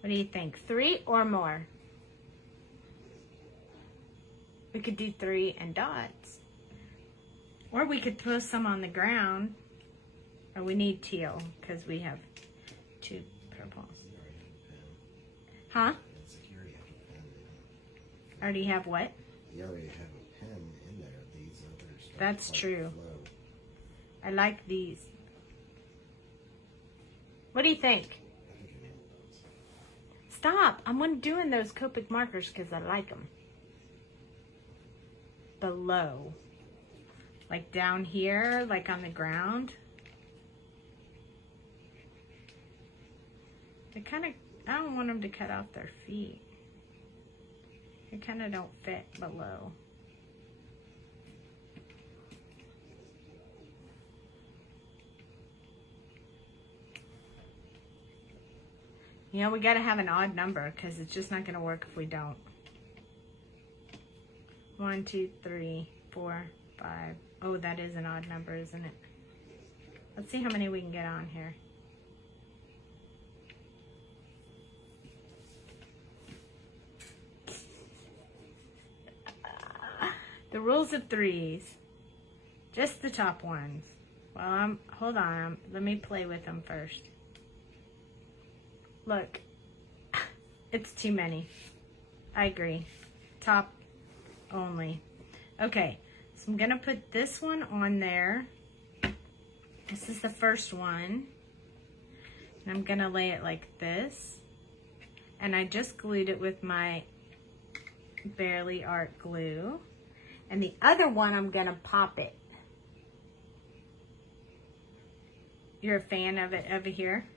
What do you think? 3 or more? We could do 3 and dots. Or we could throw some on the ground. Or we need teal because we have 2 purples. Huh? I already have what? You already have a pen in there. These others. That's true. I like these. What do you think? Stop! I'm doing those Copic markers because I like them. Below. Like down here, like on the ground. They kind of, I don't want them to cut off their feet. They kind of don't fit below. You know, we got to have an odd number because it's just not going to work if we don't. 1, 2, 3, 4, 5. Oh, that is an odd number, isn't it? Let's see how many we can get on here. The rules of 3s. Just the top ones. Well, hold on. Let me play with them first. Look, it's too many. I agree. Top only. Okay, so I'm gonna put this one on there. This is the first one. And I'm gonna lay it like this. And I just glued it with my Barely Art glue. And the other one, I'm gonna pop it. You're a fan of it over here?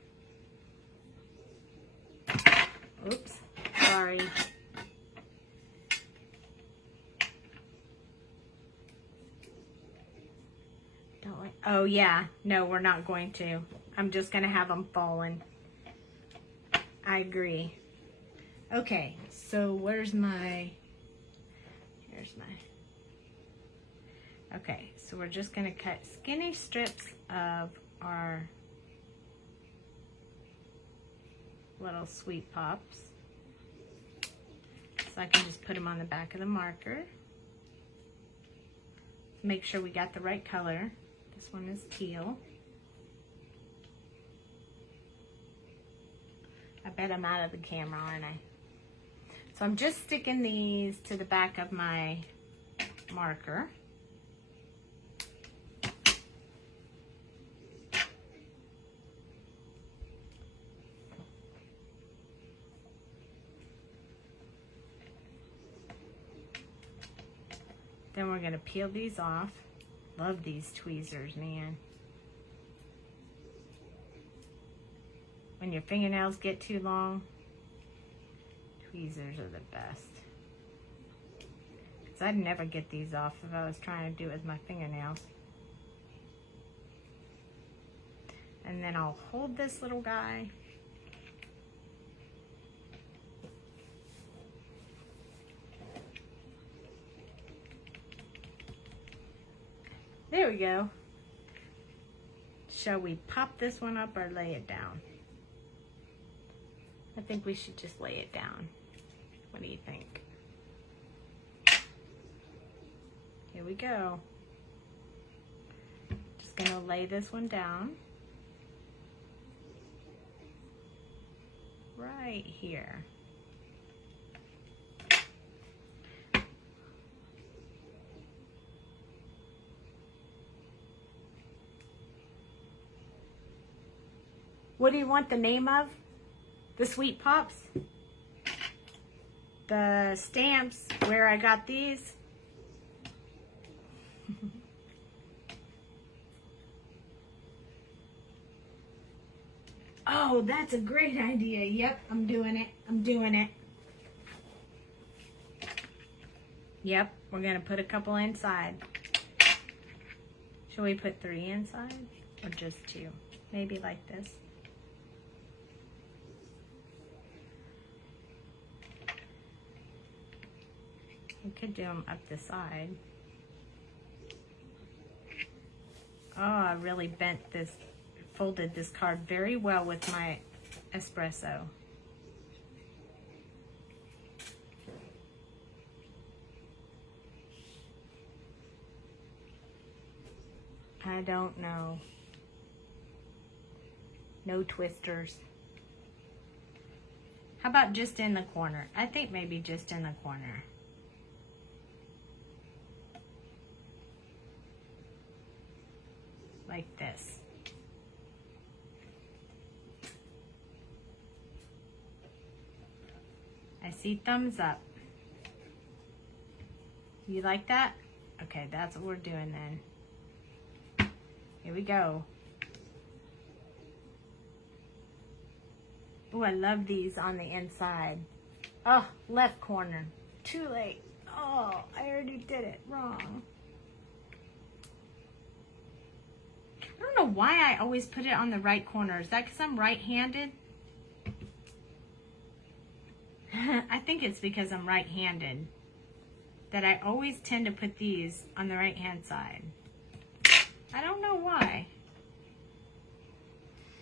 Oops, sorry. Don't like, oh yeah, no, we're not going to. I'm just gonna have them falling. I agree. Okay, so here's my, okay, so we're just gonna cut skinny strips of our little sweet pops. So I can just put them on the back of the marker. Make sure we got the right color. This one is teal. I bet I'm out of the camera, aren't I? So I'm just sticking these to the back of my marker. Then we're going to peel these off. Love these tweezers, man. When your fingernails get too long, tweezers are the best. Because I'd never get these off if I was trying to do it with my fingernails. And then I'll hold this little guy. There we go. Shall we pop this one up or lay it down? I think we should just lay it down. What do you think? Here we go. Just gonna lay this one down. Right here. What do you want the name of? The Sweet Pops? The stamps where I got these? Oh, that's a great idea. Yep, I'm doing it. I'm doing it. Yep, we're going to put a couple inside. Should we put 3 inside? Or just 2? Maybe like this. We could do them up the side. Oh, I really bent this, folded this card very well with my espresso. I don't know. No twisters. How about just in the corner? I think maybe just in the corner. Like this. I see thumbs up. You like that? Okay, that's what we're doing then. Here we go. Oh, I love these on the inside. Oh, left corner. Too late. Oh, I already did it wrong. I don't know why I always put it on the right corner. Is that because I'm right-handed? I think it's because I'm right-handed that I always tend to put these on the right-hand side. I don't know why.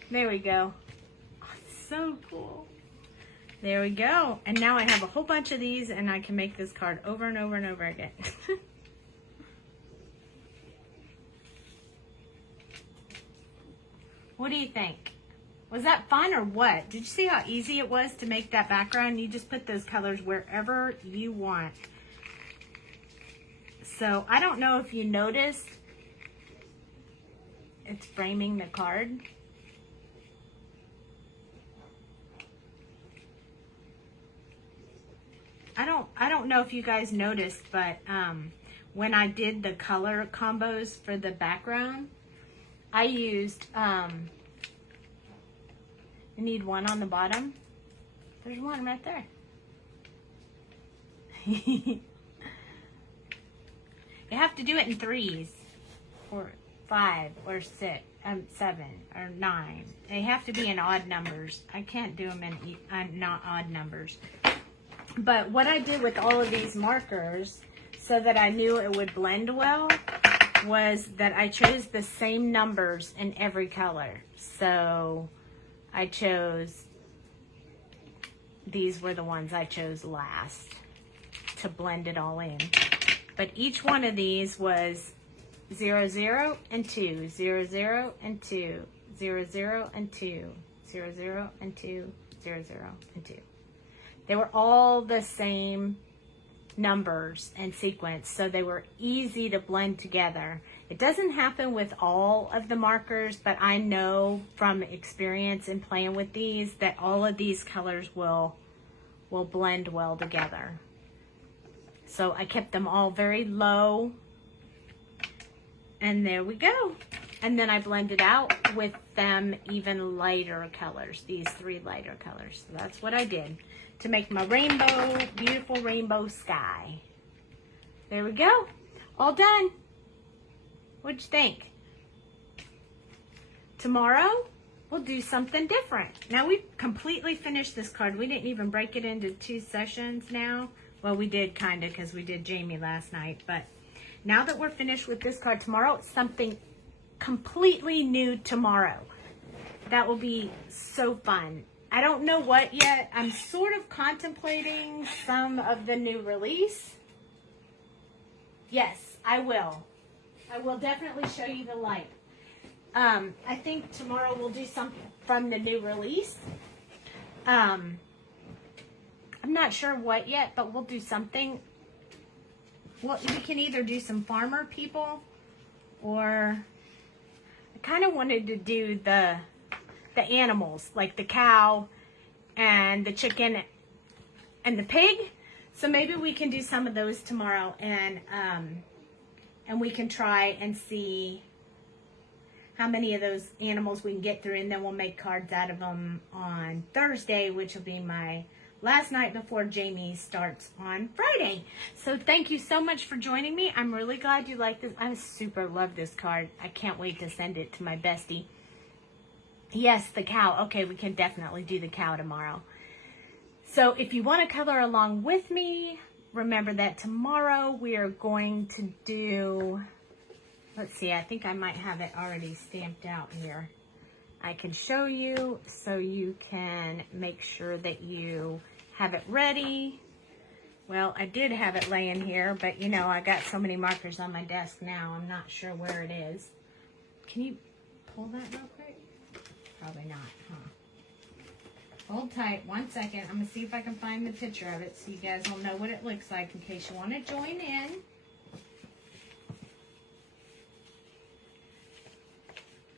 There we go. Oh, so cool. There we go. And now I have a whole bunch of these and I can make this card over and over and over again. What do you think? Was that fun or what? Did you see how easy it was to make that background? You just put those colors wherever you want. So I don't know if you noticed, it's framing the card. I don't know if you guys noticed, but when I did the color combos for the background, I used, I need one on the bottom. There's one right there. You have to do it in 3s, or 5, or 6, 7, or 9. They have to be in odd numbers. I can't do them in not odd numbers. But what I did with all of these markers, so that I knew it would blend well, was that I chose the same numbers in every color. So I chose, these were the ones I chose last to blend it all in. But each one of these was 0, 0, and 2, 0, 0, and 2, 0, 0, and 2, 0, 0, and 2, 0, 0, and 2. They were all the same numbers and sequence, so they were easy to blend together. It doesn't happen with all of the markers, but I know from experience in playing with these that all of these colors will blend well together. So I kept them all very low, and there we go. And then I blended out with them even lighter colors, these 3 lighter colors. So that's what I did to make my rainbow, beautiful rainbow sky. There we go. All done. What'd you think? Tomorrow, we'll do something different. Now, we've completely finished this card. We didn't even break it into 2 sessions now. Well, we did kind of, because we did Jamie last night. But now that we're finished with this card, tomorrow it's something completely new tomorrow. That will be so fun. I don't know what yet. I'm sort of contemplating some of the new release. Yes, I will. I will definitely show you the light. I think tomorrow we'll do something from the new release. I'm not sure what yet, but we'll do something. Well, we can either do some farmer people, or I kind of wanted to do the animals, like the cow and the chicken and the pig. So maybe we can do some of those tomorrow, and we can try and see how many of those animals we can get through, and then we'll make cards out of them on Thursday, which will be my last night before Jamie starts on Friday. So thank you so much for joining me. I'm really glad you liked this. I super love this card. I can't wait to send it to my bestie. Yes, the cow. Okay, we can definitely do the cow tomorrow. So if you want to color along with me, remember that tomorrow we are going to do, let's see, I think I might have it already stamped out here. I can show you so you can make sure that you have it ready. Well, I did have it laying here, but you know, I got so many markers on my desk now, I'm not sure where it is. Can you pull that real quick? Probably not, huh? Hold tight 1 second. I'm going to see if I can find the picture of it so you guys will know what it looks like in case you want to join in.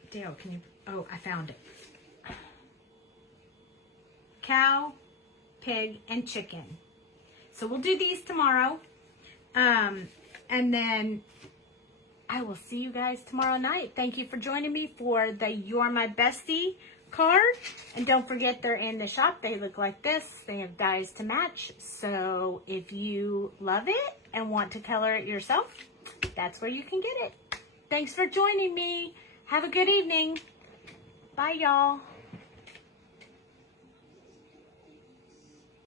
Dale, can you... Oh, I found it. Cow, pig, and chicken. So we'll do these tomorrow. And then I will see you guys tomorrow night. Thank you for joining me for the You're My Bestie card. And don't forget, they're in the shop. They look like this. They have dies to match. So if you love it and want to color it yourself, that's where you can get it. Thanks for joining me. Have a good evening. Bye, y'all.